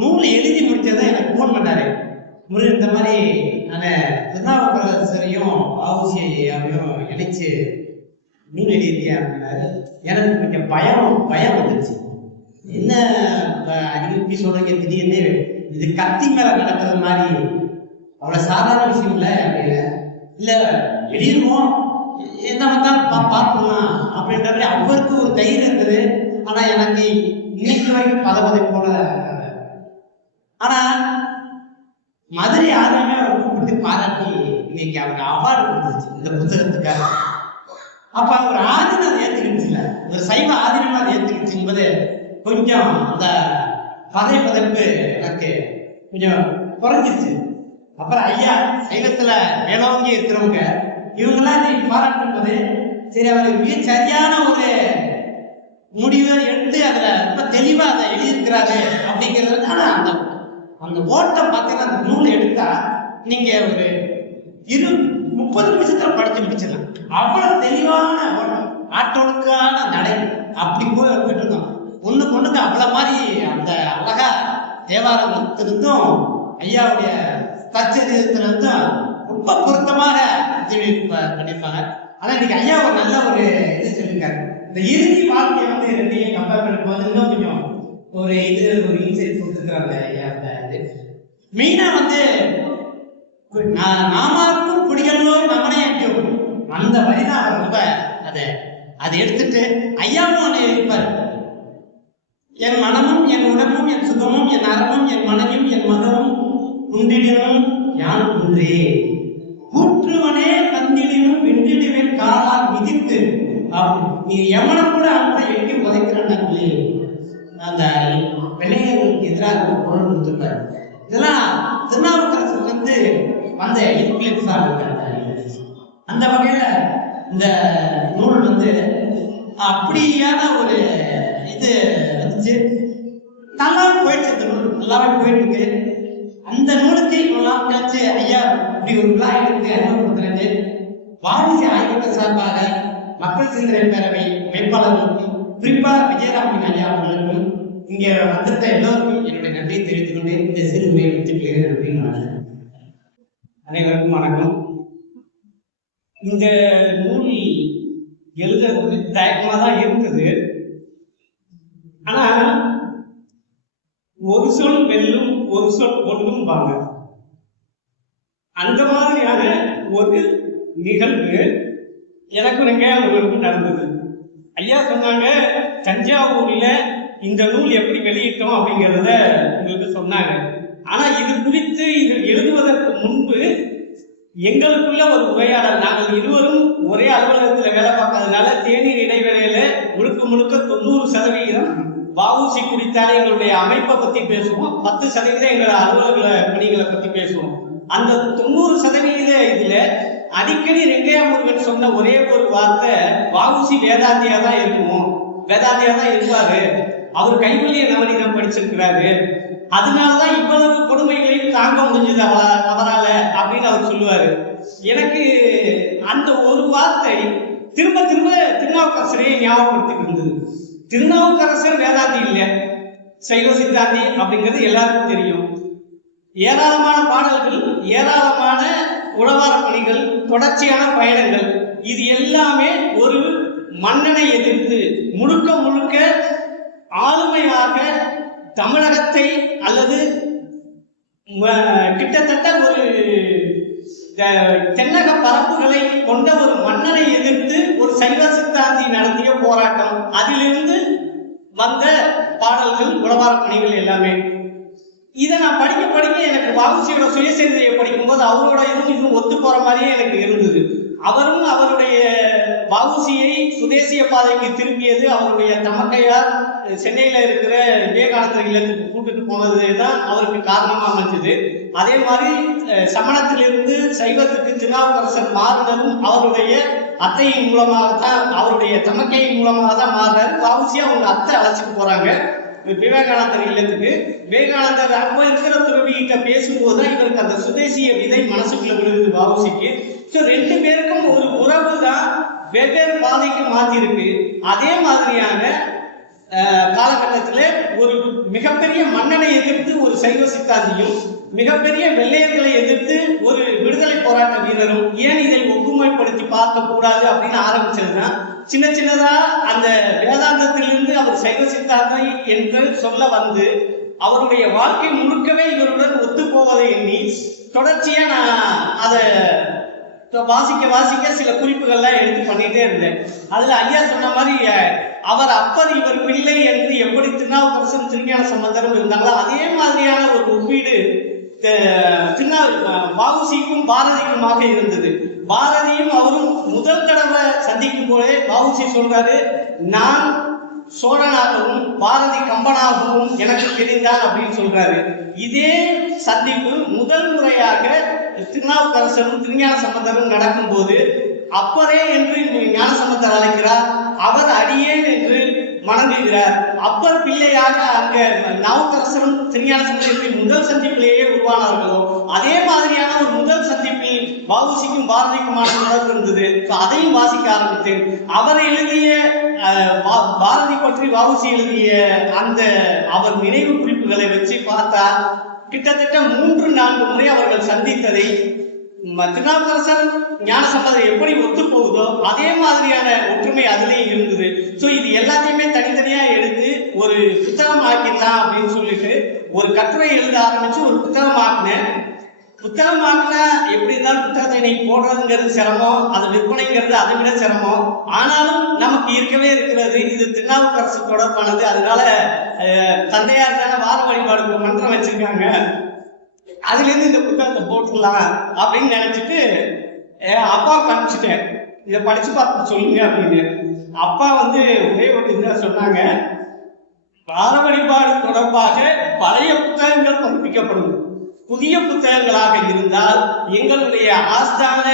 நூலை எழுதி முடிச்சதை எனக்கு ஃபோன் பண்ணாரு. முருகன் இந்த மாதிரி நான் திருநாவுக்கரசரையும் வஉசியையும் இணைச்சு நூல் எழுதியிருக்கேன் அப்படின்னாரு. எனக்கு கொஞ்சம் பயம் வந்துருச்சு. என்ன அறிவு இப்படி சொல்றீங்க திடீர்னு, இது கத்தி மேல நடக்கிறது மாதிரி அவ்வளவு சாதாரண விஷயம் இல்லை அப்படின்னு. இல்ல எழுதிடுவோம் என்ன வந்தாலும் பார்க்கலாம் அப்படின்றது அவருக்கு ஒரு தைரியம் இருந்தது. ஆனா எனக்கு இன்னைக்கு வரைக்கும் பதவதை போல. ஆனா மதுரை ஆர்வமே அவர் கூப்பிட்டு பாராட்டி இன்னைக்கு அவருக்கு அவார்டு கொடுத்துச்சு இந்த புத்தகத்துக்காக. அப்ப ஒரு ஆதீனம் அதை ஏத்துக்கிடுச்சுல, ஒரு சைவ ஆதீனமா அதை ஏத்துக்கிடுச்சு என்பது கொஞ்சம் அந்த பதைப்பு எனக்கு கொஞ்சம் குறைஞ்சிருச்சு. அப்புறம் ஐயா சைவத்துல மேலோங்கி இருக்கிறவங்க இவங்கெல்லாம் இன்னைக்கு பாராட்டும் போது சரி அவர் மிக சரியான ஒரு முடிவை எடுத்து அதுல ரொம்ப தெளிவா அதை எழுதியிருக்கிறாரு அப்படிங்கிறதுனால அந்த ஓட்டம் பார்த்தீங்கன்னா அந்த நூலை எடுத்தா நீங்க ஒரு 30 நிமிஷத்துல படிச்சு முடிச்சிடலாம். அவ்வளவு தெளிவான ஓட்டம், ஆட்டோடுக்கான நடை அப்படி போயிட்டு இருக்கோம். ஒண்ணுக்கு அவ்வளவு மாதிரி அந்த அழகா தேவாரத்திலிருந்தும் ஐயாவுடைய தச்சரித்திலிருந்தும் ரொம்ப பொருத்தமாக பண்ணியிருப்பாங்க. ஆனா இன்னைக்கு ஐயா ஒரு நல்ல ஒரு இது சொல்லியிருக்காரு. இந்த இறுதி வாழ்க்கையை ரெண்டையும் கம்பேர் பண்ணும்போது இன்னும் கொஞ்சம் ஒரு இன்சைட் கொடுத்துருக்காங்க ஐயா. மெயினா நாமாருக்கும் குடிகளோடு நம்மனே அடிக்கும் அந்த வரிதான் ரொம்ப அதை எடுத்துட்டு ஐயாவும் ஒண்ணு இருப்பார். என் மனமும் என் உடம்பும் என் சுகமும் என் அறமும் என் மனையும் என் மகமும் குண்டிடனும் யான் குன்றே கூற்றுவனே தந்திடினும் வென்றிடுவேன் காலால் விதித்து. நீ எவனை கூட அவனை எட்டி உதைக்கிறான்னு அந்த வெள்ளையர்களுக்கு எதிராக ஒரு பொருள் கொடுத்துருப்பாரு. இதெல்லாம் திருநாவுக்கரசர் வந்த இன்ஃபுளுன்ஸா இருக்காங்க. அந்த வகையில இந்த நூல் அப்படியான ஒரு இது வந்துச்சு. நல்லாவே போயிடுச்சு. அந்த நூல் நல்லாவே போயிட்டு இருக்கு. அந்த நூலுக்கு இவ்வளவு கழிச்சு ஐயா இப்படி ஒரு விழா எடுத்து அறிமுகப்படுத்துறது வஉசி ஆய்வகத்தின் சார்பாக மக்கள் சிந்தனை பேரவை அமைப்பாளர்களுக்கும் குறிப்பா விஜயராமலிங்கம் ஐயா அவர்களுக்கும் இங்க வந்திருந்த எல்லோருக்கும் என்னுடைய நன்றியை தெரிவித்துக் கொண்டு இந்த சிறு உரையை முடித்துக்கிறேன் அப்படின்னு. அனைவருக்கும் வணக்கம். இந்த நூல் எழுதுறது தயக்கமா தான் இருக்குது. ஆனா ஒரு சொல் வெல்லும் ஒரு சொல் ஒன்றும் வாங்க, அந்த மாதிரியான ஒரு நிகழ்வு எனக்கும் உங்களுக்கும் நடந்தது. ஐயா சொன்னாங்க தஞ்சாவூர்ல இந்த நூல் எப்படி வெளியிட்டோம் அப்படிங்கிறத உங்களுக்கு சொன்னாங்க. ஆனா இது குறித்து இது எழுதுவதற்கு முன்பு எங்களுக்குள்ள ஒரு உரையாடல். நாங்கள் இருவரும் ஒரே அலுவலகத்துல வேலை பார்க்கறதுனால தேநீர் இடைவேளையில முழுக்க 90% வஉசி குறித்தான எங்களுடைய அமைப்பை பத்தி பேசுவோம், 10% எங்களை அலுவலக பணிகளை பத்தி பேசுவோம். அந்த 90% இதுல அடிக்கடி ரெங்கையா முருகன் சொன்ன ஒரே ஒரு வார்த்தை வஉசி வேதாந்தியா தான் இருக்குமோ, வேதாந்தியா தான் இருப்பாரு, அவர் கைவல்லிய நவநீதம் படிச்சிருக்கிறாரு, அதனாலதான் இவ்வளவு கொடுமைகளையும் தாங்க முடிஞ்சது அவரால அப்படின்னு அவர் சொல்லுவாரு. எனக்கு அந்த ஒரு வார்த்தை திரும்ப திரும்ப திருநாவுக்கரசரையே ஞாபகப்படுத்திட்டு இருந்தது. திருநாவுக்கரசர் வேதாந்தி இல்லை, சைவ சித்தாந்தி அப்படிங்கிறது எல்லாருக்கும் தெரியும். ஏராளமான பாடல்கள், ஏராளமான உழவார பணிகள், தொடர்ச்சியான பயணங்கள், இது எல்லாமே ஒரு மன்னனை எதிர்த்து முழுக்க முழுக்க ஆளுமையாக தமிழகத்தை அல்லது கிட்டத்தட்ட ஒரு தென்னக பரப்புகளை கொண்ட ஒரு மன்னனை எதிர்த்து ஒரு சைவ சித்தாந்தி நடத்திய போராட்டம், அதிலிருந்து வந்த பாடல்கள், உழவார பணிகள் எல்லாமே. இதை நான் படிக்க எனக்கு வஉசியோட சுயசரிதையை படிக்கும்போது அவரோட இதுவும் ஒத்து போற மாதிரியே எனக்கு இருந்தது. அவரும் அவருடைய வஉசியை சுதேசிய பாதைக்கு திரும்பியது அவருடைய தமக்கையார் சென்னையில இருக்கிற விவேகானந்தர் இல்லத்துக்கு கூட்டிட்டு போனது தான் அவருக்கு காரணமா அமைஞ்சது. அதே மாதிரி சமணத்திலிருந்து சைவத்துக்கு திருநாவுக்கரசர் மாறினதும் அவருடைய அத்தையின் மூலமாகத்தான், அவருடைய தமக்கையின் மூலமாக தான் மாறுறாரு. வஉசி அவங்க அத்தை அழைச்சிட்டு போறாங்க விவேகானந்தர் இல்லத்துக்கு. விவேகானந்தர் அப்போ இருக்கிற துறவிகிட்ட பேசும்போது தான் இவருக்கு அந்த சுதேசிய விதை மனசுக்குள்ள விழுது வஉசிக்கு. ஸோ ரெண்டு பேருக்கும் ஒரு உறவு தான் வெவ்வேறு பாதைக்கு மாற்றிருக்கு. அதே மாதிரியான காலகட்டத்தில் ஒரு மிகப்பெரிய மன்னனை எதிர்த்து ஒரு சைவ சித்தாந்தியும், மிகப்பெரிய வெள்ளையர்களை எதிர்த்து ஒரு விடுதலை போராட்ட வீரரும் ஏன் இதை ஒப்புமைப்படுத்தி பார்க்க கூடாது அப்படின்னு ஆரம்பிச்சதுன்னா, சின்ன சின்னதா அந்த வேதாந்தத்திலிருந்து அவர் சைவ சித்தாந்தம் என்று சொல்ல வந்து அவருடைய வாழ்க்கை முழுக்கவே இவருடன் ஒத்து போவதை எண்ணி தொடர்ச்சியா நான் அதை வாசிக்க சில குறிப்புகள்லாம் எடுத்து பண்ணிட்டே இருந்தேன். அதுல ஐயா சொன்ன மாதிரி அவர் அப்பர் இவர் பிள்ளை என்று எப்படி திருநாவுக்கரசன் திருஞான சம்பந்தரும் இருந்தாங்களோ அதே மாதிரியான ஒரு ஒப்பீடு வஉசிக்கும் பாரதிக்குமாக இருந்தது. பாரதியும் அவரும் முதல் தடவை சந்திக்கும் போதே வஉசி சொல்றாரு, நான் சோழனாகவும் பாரதி கம்பனாகவும் எனக்கு தெரிந்தார் அப்படின்னு சொல்றாரு. இதே சந்திப்பு முதல் முறையாக திருநாவுக்கரசரும் திருஞான சம்பந்தரும் நடக்கும் போது அப்பரே என்று ஞானசம்பந்தர் அழைக்கிறார், அவர் அடியேன் என்று வணங்குகிறார். அப்பர் பிள்ளையாக அங்க நாவுக்கரசரும் திருஞான சம்பந்தரின் முதல் சந்திப்பிலேயே உருவானார்களோ அதே மாதிரியான ஒரு முதல் சந்திப்பில் வஉசிக்கும் பாரதிக்குமான தொடர்பு இருந்தது. அதையும் வாசிக்க ஆரம்பித்தேன். அவர் எழுதிய பாரதி பற்றி வஉசி எழுதிய அந்த அவர் நினைவு குறிப்புகளை வச்சு பார்த்தா கிட்டத்தட்ட 3-4 முறை அவர்கள் சந்தித்ததை திருநாவுக்கரசர் ஞானசம்பந்தர் எப்படி ஒத்து போகுதோ அதே மாதிரியான ஒற்றுமை அதுலேயும் இருந்தது. ஸோ இது எல்லாத்தையுமே தனித்தனியா எடுத்து ஒரு புத்தகம் ஆக்கிடலாம் அப்படின்னு சொல்லிட்டு ஒரு கட்டுரை எழுத ஆரம்பிச்சு ஒரு புத்தகம் ஆக்கினேன். புத்தகம் ஆக்கினா எப்படி இருந்தாலும் புத்தகத்தை இன்னைக்கு போடுறதுங்கிறது சிரமம், அது விற்பனைங்கிறது அதை விட சிரமம். ஆனாலும் நமக்கு இருக்கவே இருக்கிறது இது திருநாவுக்கரசு தொடர்பானது. அதனால தந்தையார் தானே வார வழிபாடு மன்றம் வச்சிருக்காங்க, அதுல இருந்து இந்த புத்தகத்தை போட்டுடலாம் அப்படின்னு நினைச்சிட்டு அப்பா காமிச்சிட்டேன், இதை படிச்சு பார்த்து சொல்லுங்க அப்படின்னு. அப்பா வந்து ஒரே ஒரு இதாக சொன்னாங்க, வார வழிபாடு தொடர்பாக பழைய புத்தகங்கள் பதிப்பிக்கப்படும், புதிய புத்தகங்களாக இருந்தால் எங்களுடைய ஆஸ்தான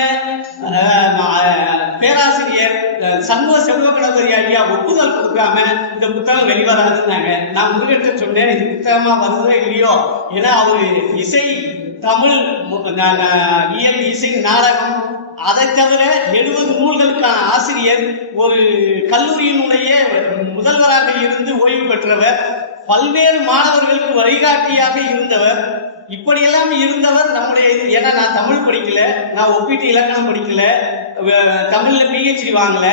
பேராசிரியர் சண்முக செல்வகணபதி ஐயா ஒப்புதல் கொடுக்காம இந்த புத்தகம் வெளிவராதுன்னாங்க. நான் முருகன்ட்ட சொன்னேன், இது புத்தகமா வருதோ இல்லையோ, ஏன்னா அவரு இசை, தமிழ், இயல், இசை, நாடகம், அதை தவிர 70 நூல்களுக்கான ஆசிரியர், ஒரு கல்லூரியினுடைய முதல்வராக இருந்து ஓய்வு பெற்றவர், பல்வேறு மாணவர்களுக்கு வழிகாட்டியாக இருந்தவர், இப்படியெல்லாம் இருந்தவர் நம்முடைய ஏன்னா நான் தமிழ் படிக்கல, நான் ஒப்பீட்டு இலக்கணம் படிக்கல, தமிழ்ல PhD வாங்கல,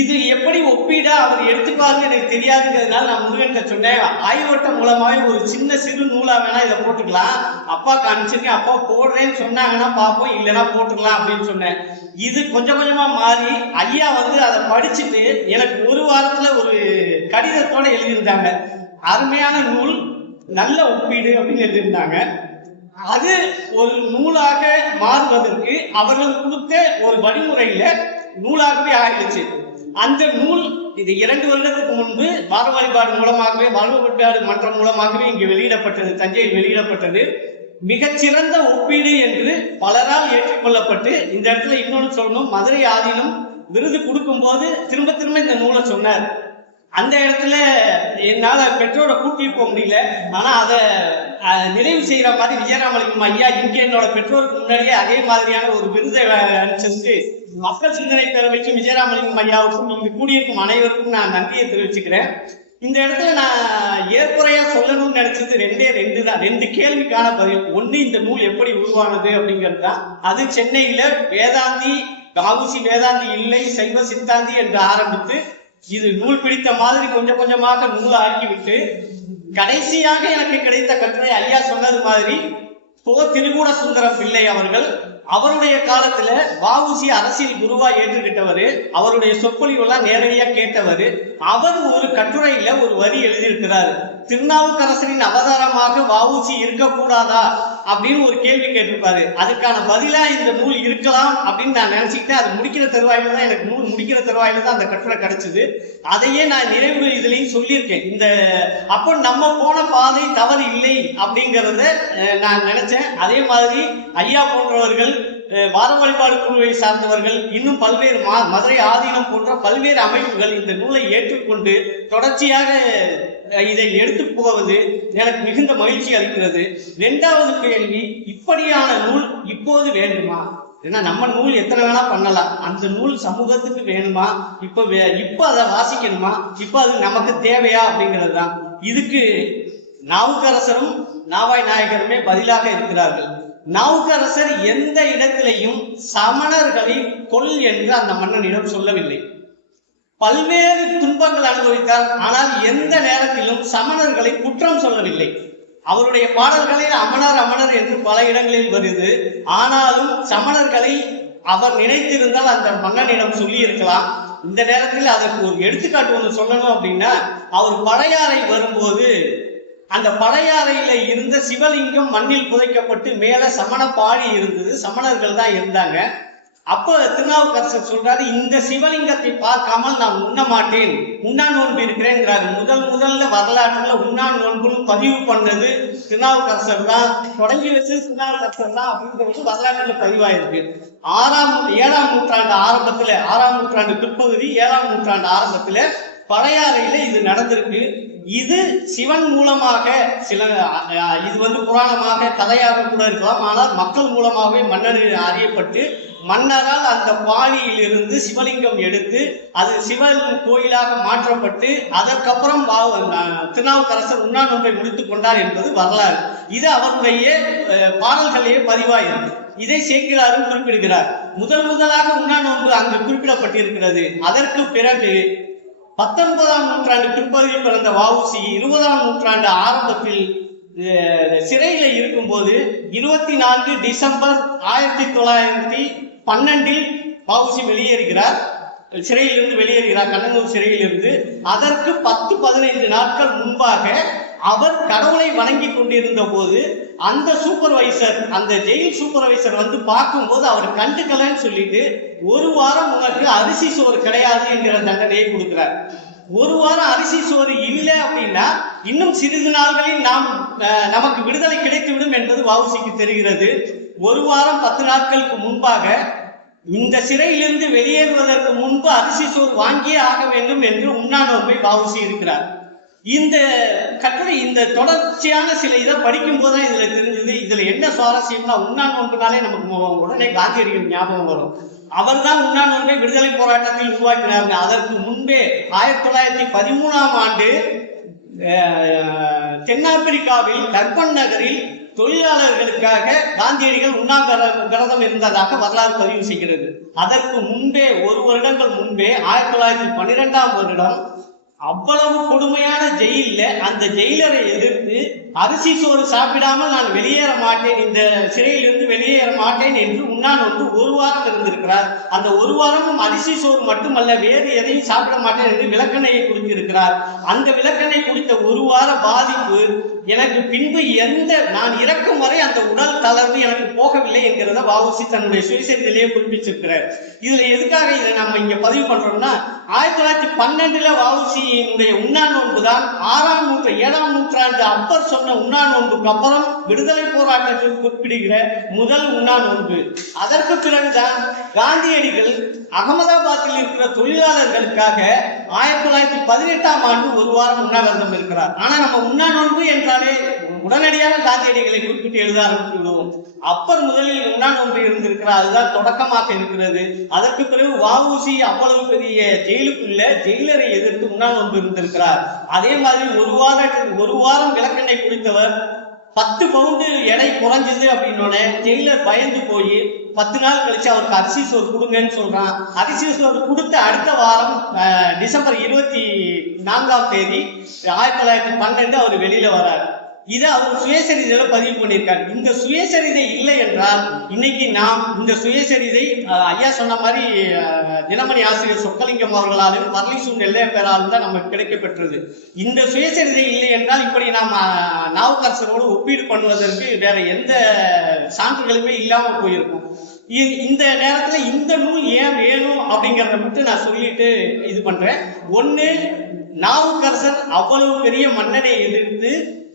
இது எப்படி ஒப்பீடா அவர் எடுத்துப்பாருன்னு எனக்கு தெரியாதுங்கிறதுனால நான் முருகன்கிட்ட சொன்னேன், ஆய்வட்டம் மூலமாவே ஒரு சின்ன சிறு நூலா வேணா இதை போட்டுக்கலாம், அப்பா காமிச்சிருக்கேன், அப்பா போடுறேன்னு சொன்னாங்கன்னா பார்ப்போம், இல்லைன்னா போட்டுக்கலாம் அப்படின்னு சொன்னேன். இது கொஞ்சம் கொஞ்சமா மாறி ஐயா வந்து அதை படிச்சுட்டு எனக்கு ஒரு வாரத்துல ஒரு கடிதத்தோட எழுதியிருந்தாங்க, அருமையான நூல், நல்ல ஒப்பீடு அப்படின்னு எழுதியிருந்தாங்க. அது ஒரு நூலாக மாறுவதற்கு அவர்கள் கொடுத்த ஒரு வழிமுறையில நூலாகவே ஆயிடுச்சு. அந்த நூல் இது 2 வருடத்துக்கு முன்பு வார வழிபாடு மூலமாகவே, வழிபாடு மன்றம் மூலமாகவே இங்கு வெளியிடப்பட்டது, தஞ்சையில் வெளியிடப்பட்டது. மிகச்சிறந்த ஒப்பீடு என்று பலரால் ஏற்றுக்கொள்ளப்பட்டு, இந்த இடத்துல இன்னொன்று சொல்லணும், மதுரை ஆதீனம் விருது கொடுக்கும் போது திரும்ப திரும்ப இந்த நூலை சொன்னார். அந்த இடத்துல என்னால பெற்றோரை கூட்டிட்டு போக முடியல. ஆனா அதை நிறைவு செய்யற மாதிரி விஜயராமலிங்கம் ஐயா இங்க என்னோட பெற்றோருக்கு முன்னாடியே அதே மாதிரியான ஒரு விருதை அளிச்சிட்டு மக்கள் சிந்தனை தெரிவிக்கும் விஜயராமலிங்கம் ஐயாவுக்கும் இங்கு கூடியிருக்கும் அனைவருக்கும் நான் நன்றியை தெரிவிச்சுக்கிறேன். இந்த இடத்துல நான் ஏற்புறையா சொல்லணும்னு நினைச்சது ரெண்டு கேள்விக்கான பதில். ஒண்ணு, இந்த நூல் எப்படி உருவானது அப்படிங்கிறது தான். அது சென்னையில வேதாந்தி வ.உ.சி. வேதாந்தி இல்லை சைவ சித்தாந்தி என்று ஆரம்பித்து இது நூல் பிடித்த மாதிரி கொஞ்சம் கொஞ்சமாக நூல் ஆக்கிவிட்டு கடைசியாக எனக்கு கிடைத்த கட்டுரை ஐயா சொன்னது மாதிரி திருகூட சுந்தரம் பிள்ளை அவருடைய காலத்துல வ.உ.சி. அரசியல் குருவா ஏற்றுக்கிட்டவரு, அவருடைய சொற்பொழிவெல்லாம் நேரடியா கேட்டவரு. அவர் ஒரு கட்டுரையில ஒரு வரி எழுதியிருக்கிறாரு, திருநாவுக்கரசரின் அவதாரமாக வ.உ.சி. இருக்கக்கூடாதா அப்படின்னு ஒரு கேள்வி கேட்டிருப்பாரு. அதுக்கான பதிலா இந்த நூல் இருக்கலாம் அப்படின்னு நான் நினைச்சுக்கிட்டேன். அது முடிக்கிற தருவாயில தான் எனக்கு நூல் முடிக்கிற தருவாயில தான் அந்த கட்டுரை கிடைச்சது. அதையே நான் நிறைவு இதுலையும் சொல்லியிருக்கேன். அப்போ நம்ம போன பாதை தவறு இல்லை அப்படிங்கிறத நான் நினைச்சேன். அதே மாதிரி ஐயா போன்றவர்கள், வார வழிபாடு குழுவை சார்ந்தவர்கள், இன்னும் பல்வேறு மதுரை ஆதீனம் போன்ற பல்வேறு அமைப்புகள் இந்த நூலை ஏற்றுக்கொண்டு தொடர்ச்சியாக இதை எடுத்து போவது எனக்கு மிகுந்த மகிழ்ச்சி அளிக்கிறது. இரண்டாவது கேள்வி, இப்படியான நூல் இப்போது வேண்டுமா? ஏன்னா நம்ம நூல் எத்தனை வேணா பண்ணலாம், அந்த நூல் சமூகத்துக்கு வேணுமா? இப்ப அதை வாசிக்கணுமா? இப்ப அது நமக்கு தேவையா அப்படிங்கிறது தான். இதுக்கு நாவுக்கரசரும் நாவாய் நாயகருமே பதிலாக இருக்கிறார்கள். நாவுக்கரசர் எந்த இடத்திலையும் சமணர்களை கொல் என்று அந்த மன்னனிடம் சொல்லவில்லை. பல்வேறு துன்பங்கள் அனுபவித்தார், ஆனால் எந்த நேரத்திலும் சமணர்களை குற்றம் சொல்லவில்லை. அவருடைய பாடல்களில் அமணர் என்று பல இடங்களில் வருது. ஆனாலும் சமணர்களை அவர் நினைத்திருந்தால் அந்த மன்னனிடம் சொல்லி இருக்கலாம். இந்த நேரத்தில் அதற்கு ஒரு எடுத்துக்காட்டு ஒன்று சொல்லணும் அப்படின்னா, அவர் பழையாறை வரும்போது அந்த பழையாறையில இருந்த சிவலிங்கம் மண்ணில் புதைக்கப்பட்டு மேல சமண பாடி இருந்தது, சமணர்கள் தான் இருந்தாங்க. அப்ப திருநாவுக்கரசர் சொல்றாரு, இந்த சிவலிங்கத்தை பார்க்காமல் நான் உண்ண மாட்டேன், உண்ணா நோன்பு இருக்கிறேங்கிறாரு. முதல்ல வரலாற்றுல உண்ணா நோன்புன்னு பதிவு பண்ணது திருநாவுக்கரசர் தான், தொடங்கி வச்சு திருநாவுக்கரசர் தான் அப்படிங்கிறது வரலாற்றுல பதிவாயிருக்கு. 7ஆம் நூற்றாண்டு ஆரம்பத்துல, 6ஆம் நூற்றாண்டு பிற்பகுதி 7ஆம் நூற்றாண்டு ஆரம்பத்துல பழையாறையில இது நடந்திருக்கு. இது சிவன் மூலமாக இது புராணமாக கதையாக கூட இருக்கலாம். ஆனால் மக்கள் மூலமாகவே மன்னர் அறியப்பட்டு மன்னரால் அந்த பாணியில் இருந்து சிவலிங்கம் எடுத்து அது சிவன் கோயிலாக மாற்றப்பட்டு அதற்கப்புறம் திருநாவுக்கரசர் உண்ணா நோன்பை முடித்துக் கொண்டார் என்பது வரலாறு. இது அவருடைய பாடல்களையே பதிவாயிருக்கு. இதை சேக்கிழாரும் குறிப்பிடுகிறார். முதலாக உண்ணா நோன்பு அங்கு குறிப்பிடப்பட்டிருக்கிறது. அதற்கு பிறகு 19ஆம் நூற்றாண்டு பிற்பகுதியில் பிறந்த வ.உ.சி. 20ஆம் நூற்றாண்டு ஆரம்பத்தில் சிறையில இருக்கும்போது 24 டிசம்பர் 1912 வ.உ.சி. வெளியேறுகிறார். சிறையிலிருந்து வெளியேறுகிறார், கண்ணனூர் சிறையிலிருந்து. அதற்கு 10-15 நாட்கள் முன்பாக அவர் கடவுளை வணங்கி கொண்டிருந்த போது அந்த சூப்பர்வைசர், அந்த ஜெயில் சூப்பர்வைசர் பார்க்கும்போது அவர் கண்டுக்கலன்னு சொல்லிட்டு 1 வாரம் உனக்கு அரிசி சோறு கிடையாது என்கிற தண்டனையை கொடுக்கிறார். 1 வாரம் அரிசி சோறு இல்லை அப்படின்னா இன்னும் சிறிது நாள்களில் நமக்கு விடுதலை கிடைத்துவிடும் என்பது வ.உ.சி.க்கு தெரிகிறது. 1 வாரம் 10 நாட்களுக்கு முன்பாக இந்த சிறையிலிருந்து வெளியேறுவதற்கு முன்பு அரிசி சோறு வாங்கியே ஆக வேண்டும் என்று உண்ணா நோன்பை வ.உ.சி. இருக்கிறார். இந்த கட்டுரை, இந்த தொடர்ச்சியான சில இதை படிக்கும் போதுதான் இதுல தெரிஞ்சது. இதுல என்ன சுவாரஸ்யம்னா, உண்ணா நோன்புனாலே நமக்கு உடனே காந்தியடிகள் ஞாபகம் வரும். அவர் தான் உண்ணா நோன்பை விடுதலை போராட்டத்தில் உருவாக்கினாங்க. அதற்கு முன்பே 1913ஆம் ஆண்டு தென்னாப்பிரிக்காவில் டர்பன் நகரில் தொழிலாளர்களுக்காக காந்தியடிகள் உண்ணாவிரதம் இருந்ததாக வரலாறு பதிவு செய்கிறது. அதற்கு முன்பே 1 வருடங்கள் முன்பே 1912ஆம் வருடம் அவ்வளவு கொடுமையான ஜெயில அந்த ஜெயிலரை எதிர்த்து அரிசி சோறு சாப்பிடாமல் நான் வெளியேற மாட்டேன், இந்த சிறையிலிருந்து வெளியேற மாட்டேன் என்று உண்ணா நோன்பு 1 வாரம் இருந்திருக்கிறார். அந்த 1 வாரமும் அரிசி சோறு மட்டுமல்ல, வேறு எதையும் சாப்பிட மாட்டேன் என்று விளக்கணையை கொடுத்திருக்கிறார். அந்த விளக்கணை குறித்த 1 வார பாதிப்பு எனக்கு பின்பு நான் இறக்கும் வரை அந்த உடல் தளர்வு எனக்கு போகவில்லை என்கிறத வ.உ.சி. தன்னுடைய சுயசரிதிலேயே குறிப்பிட்டிருக்கிறார். இதுல எதுக்காக இதை நம்ம இங்க பதிவு பண்றோம்னா, 1912 வ.உ.சி. வஉசியினுடைய உண்ணா நோன்பு தான் 7ஆம் நூற்றாண்டு அப்பர் சொன்ன உண்ணா நோன்புக்கு அப்புறம் விடுதலை போராட்டத்தில் குறிப்பிடுகிற முதல் உண்ணா நோன்பு. அதற்கு பிறகுதான் காந்தியடிகள் அகமதாபாத்தில் இருக்கிற தொழிலாளர்களுக்காக 1918ஆம் ஆண்டு ஒரு வாரம் உண்ணாவிரதம் இருக்கிறார். ஆனா நம்ம உண்ணா நோன்பு என்றாலே உடனடியாக காந்தியடிகளை குறிப்பிட்டு எழுத ஆரம்பித்து விடுவோம். அப்பர் முதலில் உண்ணா நோன்பு இருந்திருக்கிறார், அதுதான் தொடக்கமாக இருக்கிறது. அதற்கு பிறகு வஉசி அவ்வளவு பெரிய ஜெயிலுக்குள்ள ஜெயிலரை எதிர்த்து உண்ணா நோன்பு இருந்திருக்கிறார். அதே மாதிரி ஒரு வாரம் விளக்கெண்ணெய் குடித்தவர் 10 பவுண்டு எடை குறைஞ்சது அப்படின்னோட ஜெயிலர் பயந்து போய் 10 நாள் கழிச்சு அவருக்கு அரிசி சோறு கொடுங்கன்னு சொல்றான். அரிசி சோறு கொடுத்த அடுத்த வாரம் டிசம்பர் 24ஆம் தேதி 1912 அவர் வெளியில வர்றார். இதை அவர் சுயசரிதையில பதிவு பண்ணியிருக்காரு. இந்த சுயசரிதை இல்லை என்றால் இன்னைக்கு நாம் இந்த சுயசரிதை ஐயா சொன்ன மாதிரி தினமணி ஆசிரியர் சொக்கலிங்கம் அவர்களாலும் வரலிசூன் நெல்லைய பேராலும் தான் நமக்கு கிடைக்கப்பெற்றது. இந்த சுயசரிதை இல்லை என்றால் இப்படி நாம் நாவுக்கரசரோடு ஒப்பீடு பண்ணுவதற்கு வேற எந்த சான்றுகளுமே இல்லாம போயிருக்கும். இந்த நேரத்துல இந்த நூல் ஏன் வேணும் அப்படிங்கிறத மட்டும் நான் சொல்லிட்டு இது பண்றேன். ஒண்ணு, நாவுக்கரசர் அவ்வளவு பெரிய மன்னனை எதிர்த்து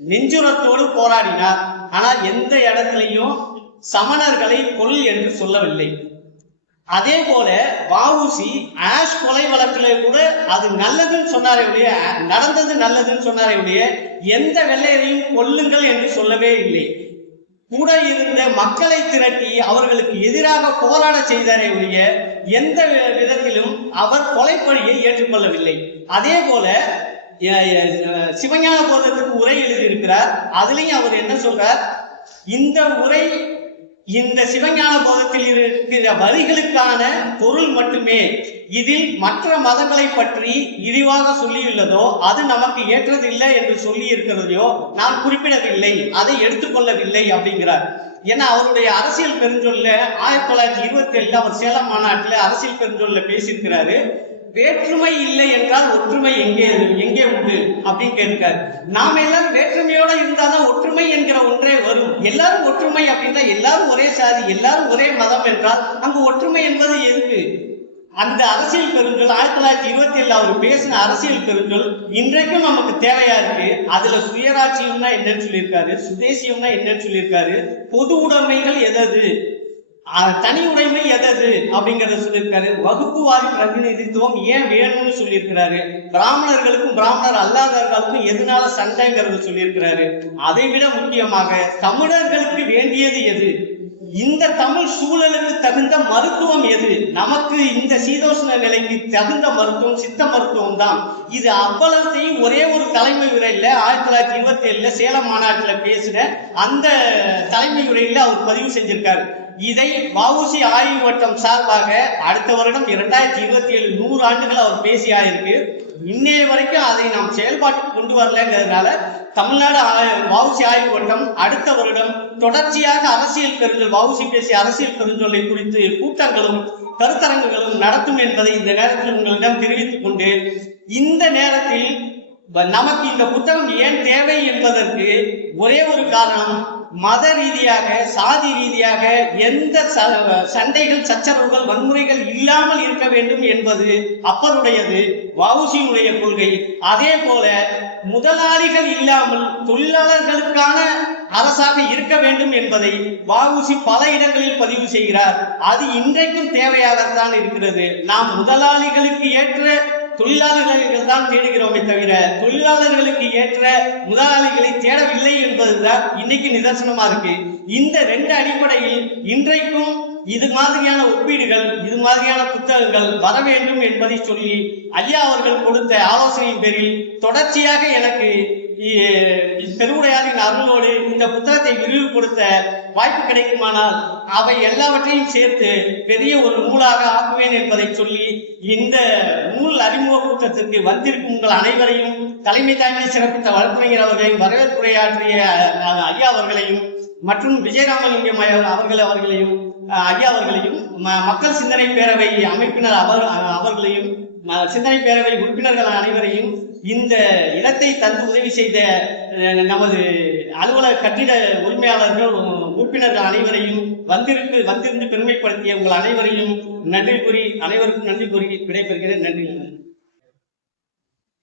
நெஞ்சுரத்தோடு போராடினார். ஆனால் எந்த இடத்திலையும் சமணர்களை கொல் என்று சொல்லவில்லை. அதே போல வஉசி ஆஷ் கொலை வழக்கிலே கூட அது நல்லதுன்னு சொன்னாரே ஒழிய, நடந்தது நல்லதுன்னு சொன்னாரே ஒழிய எந்த வெள்ளையரையும் கொல்லுங்கள் என்று சொல்லவே இல்லை. கூட இருந்த மக்களை திரட்டி அவர்களுக்கு எதிராக போராட செய்தாரே ஒழிய எந்த விதத்திலும் அவர் கொலைப்பழியை ஏற்றுக்கொள்ளவில்லை. அதே போல சிவஞான போதத்துக்கு உரை எழுதியிருக்கிறார். அதுலயும் அவர் என்ன சொல்றார், இந்த உரை இந்த சிவஞான போதத்தில் இருக்கிற வரிகளுக்கான பொருள் மட்டுமே, இதில் மற்ற மதங்களை பற்றி விரிவாக சொல்லியுள்ளதோ அது நமக்கு ஏற்றதில்லை என்று சொல்லி இருக்கிறதையோ நான் குறிப்பிடவில்லை, அதை எடுத்துக்கொள்ளவில்லை அப்படிங்கிறார். ஏன்னா அவருடைய அரசியல் பெருஞ்சொல்ல 1927 அவர் சேலம் மாநாட்டில் அரசியல் பெருஞ்சொல்ல பேசியிருக்கிறாரு. வேற்றுமை இல்லை என்றால் ஒற்றுமை எங்கே உண்டு அப்படின்னு கேட்கிறார். நாம எல்லாரும் வேற்றுமையோட இருந்தாதான் ஒற்றுமை என்கிற ஒன்றே வரும். எல்லாரும் ஒற்றுமை அப்படின்னா எல்லாரும் ஒரே சாதி, எல்லாரும் ஒரே மதம் என்றால் அங்கு ஒற்றுமை என்பது எதுக்கு? அந்த அரசியல் பெருஞ்சொல் 1927 அவர் பேசின அரசியல் பெருஞ்சொல் இன்றைக்கும் நமக்கு தேவையா இருக்கு. அதுல சுயராட்சியம்னா என்னன்னு சொல்லியிருக்காரு, சுதேசியம்னா என்னன்னு சொல்லியிருக்காரு, பொது உடைமைகள் எதது, தனி உடைமை எதது அப்படிங்கறத சொல்லியிருக்காரு. வகுப்புவாரி பிரதிநிதித்துவம் ஏன் வேணும்னு சொல்லியிருக்கிறாரு. பிராமணர்களுக்கும் பிராமணர் அல்லாதவர்களுக்கும் எதனால சண்டைங்கிறத சொல்லியிருக்கிறாரு. அதை விட முக்கியமாக தமிழர்களுக்கு வேண்டியது எது, இந்த தமிழ் சூழலுக்கு தகுந்த மருத்துவம் எது, நமக்கு இந்த சீதோஷ்ண நிலைக்கு தகுந்த மருத்துவம் சித்த மருத்துவம் தான். இது அவ்வளத்தையும் ஒரே ஒரு தலைமை உரையில 1927 சேலம் மாநாட்டில் பேசின அந்த தலைமை உரையில அவர் பதிவு செஞ்சிருக்காரு. இதை வஉசி ஆய்வு வட்டம் சார்பாக அடுத்த வருடம் 2027 100 ஆண்டுகள் அவர் பேசியாயிருக்கு. இன்னைய வரைக்கும் அதை நாம் செயல்பாட்டுக்கு கொண்டு வரலங்கிறதுனால தமிழ்நாடு வஉசி ஆய்வு வட்டம் அடுத்த வருடம் தொடர்ச்சியாக அரசியல் பெருஞ்சொல், வஉசி பேசிய அரசியல் பெருஞ்சொல்லை குறித்து கூட்டங்களும் கருத்தரங்குகளும் நடத்தும் என்பதை இந்த நேரத்தில் உங்களிடம் தெரிவித்துக் கொண்டு, இந்த நேரத்தில் நமக்கு இந்த புத்தகம் ஏன் தேவை என்பதற்கு ஒரே ஒரு காரணம், மத ரீதியாக சாதி ரீதியாக எந்த சண்டைகள் சச்சரவுகள் வன்முறைகள் இல்லாமல் இருக்க வேண்டும் என்பது அப்பருடையது, வஉசியினுடைய கொள்கை. அதே போல முதலாளிகள் இல்லாமல் தொழிலாளர்களுக்கான அரசாக இருக்க வேண்டும் என்பதை வஉசி பல இடங்களில் பதிவு செய்கிறார். அது இன்றைக்கும் தேவையாகத்தான் இருக்கிறது. நாம் முதலாளிகளுக்கு ஏற்ற தொழிலாளர்கள் தான் தேடுகிறோமே தவிர தொழிலாளர்களுக்கு ஏற்ற முதலாளிகளை தேடவில்லை என்பதுதான் இன்னைக்கு நிதர்சனமா இருக்கு. இந்த 2 அடிப்படையில் இன்றைக்கும் இது மாதிரியான ஒப்பீடுகள், இது மாதிரியான புத்தகங்கள் வர வேண்டும் என்பதை சொல்லி ஐயா அவர்கள் கொடுத்த ஆலோசனையின் பேரில் தொடர்ச்சியாக எனக்கு பெருவுடையாரின் அருளோடு இந்த புத்தகத்தை விரிவுபடுத்த வாய்ப்பு கிடைக்குமானால் அவை எல்லாவற்றையும் சேர்த்து பெரிய ஒரு நூலாக ஆக்குவேன் என்பதை சொல்லி, இந்த நூல் அறிமுக கூட்டத்திற்கு வந்திருக்கும் உங்கள் அனைவரையும், தலைமை தாங்கி சிறப்பித்த வழக்கறிஞர் அவர்களையும், வரவேற்புரையாற்றிய ஐயா அவர்களையும் மற்றும் விஜயராமலிங்கம் அவர்களையும் ஐயா அவர்களையும், மக்கள் சிந்தனை பேரவை அமைப்பினர் அவர்களையும், சிந்தனை பேரவை உறுப்பினர்கள் அனைவரையும், இந்த இடத்தை தந்து உதவி செய்த நமது அலுவலக கட்டிட உரிமையாளர்கள் உறுப்பினர்கள் அனைவரையும், வந்திருந்து பெருமைப்படுத்திய உங்கள் அனைவரையும் நன்றி கூறி, அனைவருக்கும் நன்றி கூறி விடைபெறுகிறேன். நன்றி.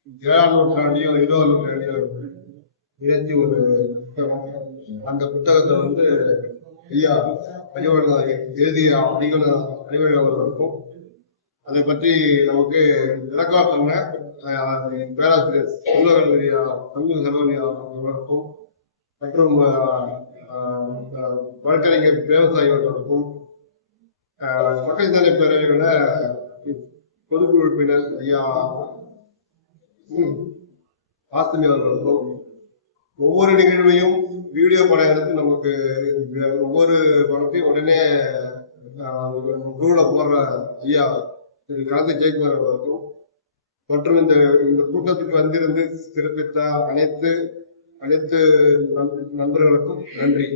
7ஆம் நூற்றாண்டையும் 20ஆம் நூற்றாண்டையும் இணைச்சி ஒரு அந்த புத்தகத்தை வந்து ஐயா எழுதிய அறிவுரை அவர்களுக்கும் அதை பற்றி நமக்கு விளக்கமாக சொன்ன பேராசிரியர் செல்வகல்வி அவர்களுக்கும் மற்றும் வழக்கறிஞர் விவசாயி அவர்களுக்கும் மக்கள் தானே பேரவையோட பொதுக்குழு உறுப்பினர் ஐயா ஆசினி அவர்களுக்கும் ஒவ்வொரு நிகழ்வையும் வீடியோ படம் எடுத்து நமக்கு ஒவ்வொரு படத்தையும் உடனே குழுவில் போடுற ஐயா திரு காந்தி ஜெயக்குமார் அவர்களுக்கும் மற்றும் இந்த கூட்டத்துக்கு வந்திருந்து சிறப்பித்த அனைத்து நண்பர்களுக்கும் நன்றி.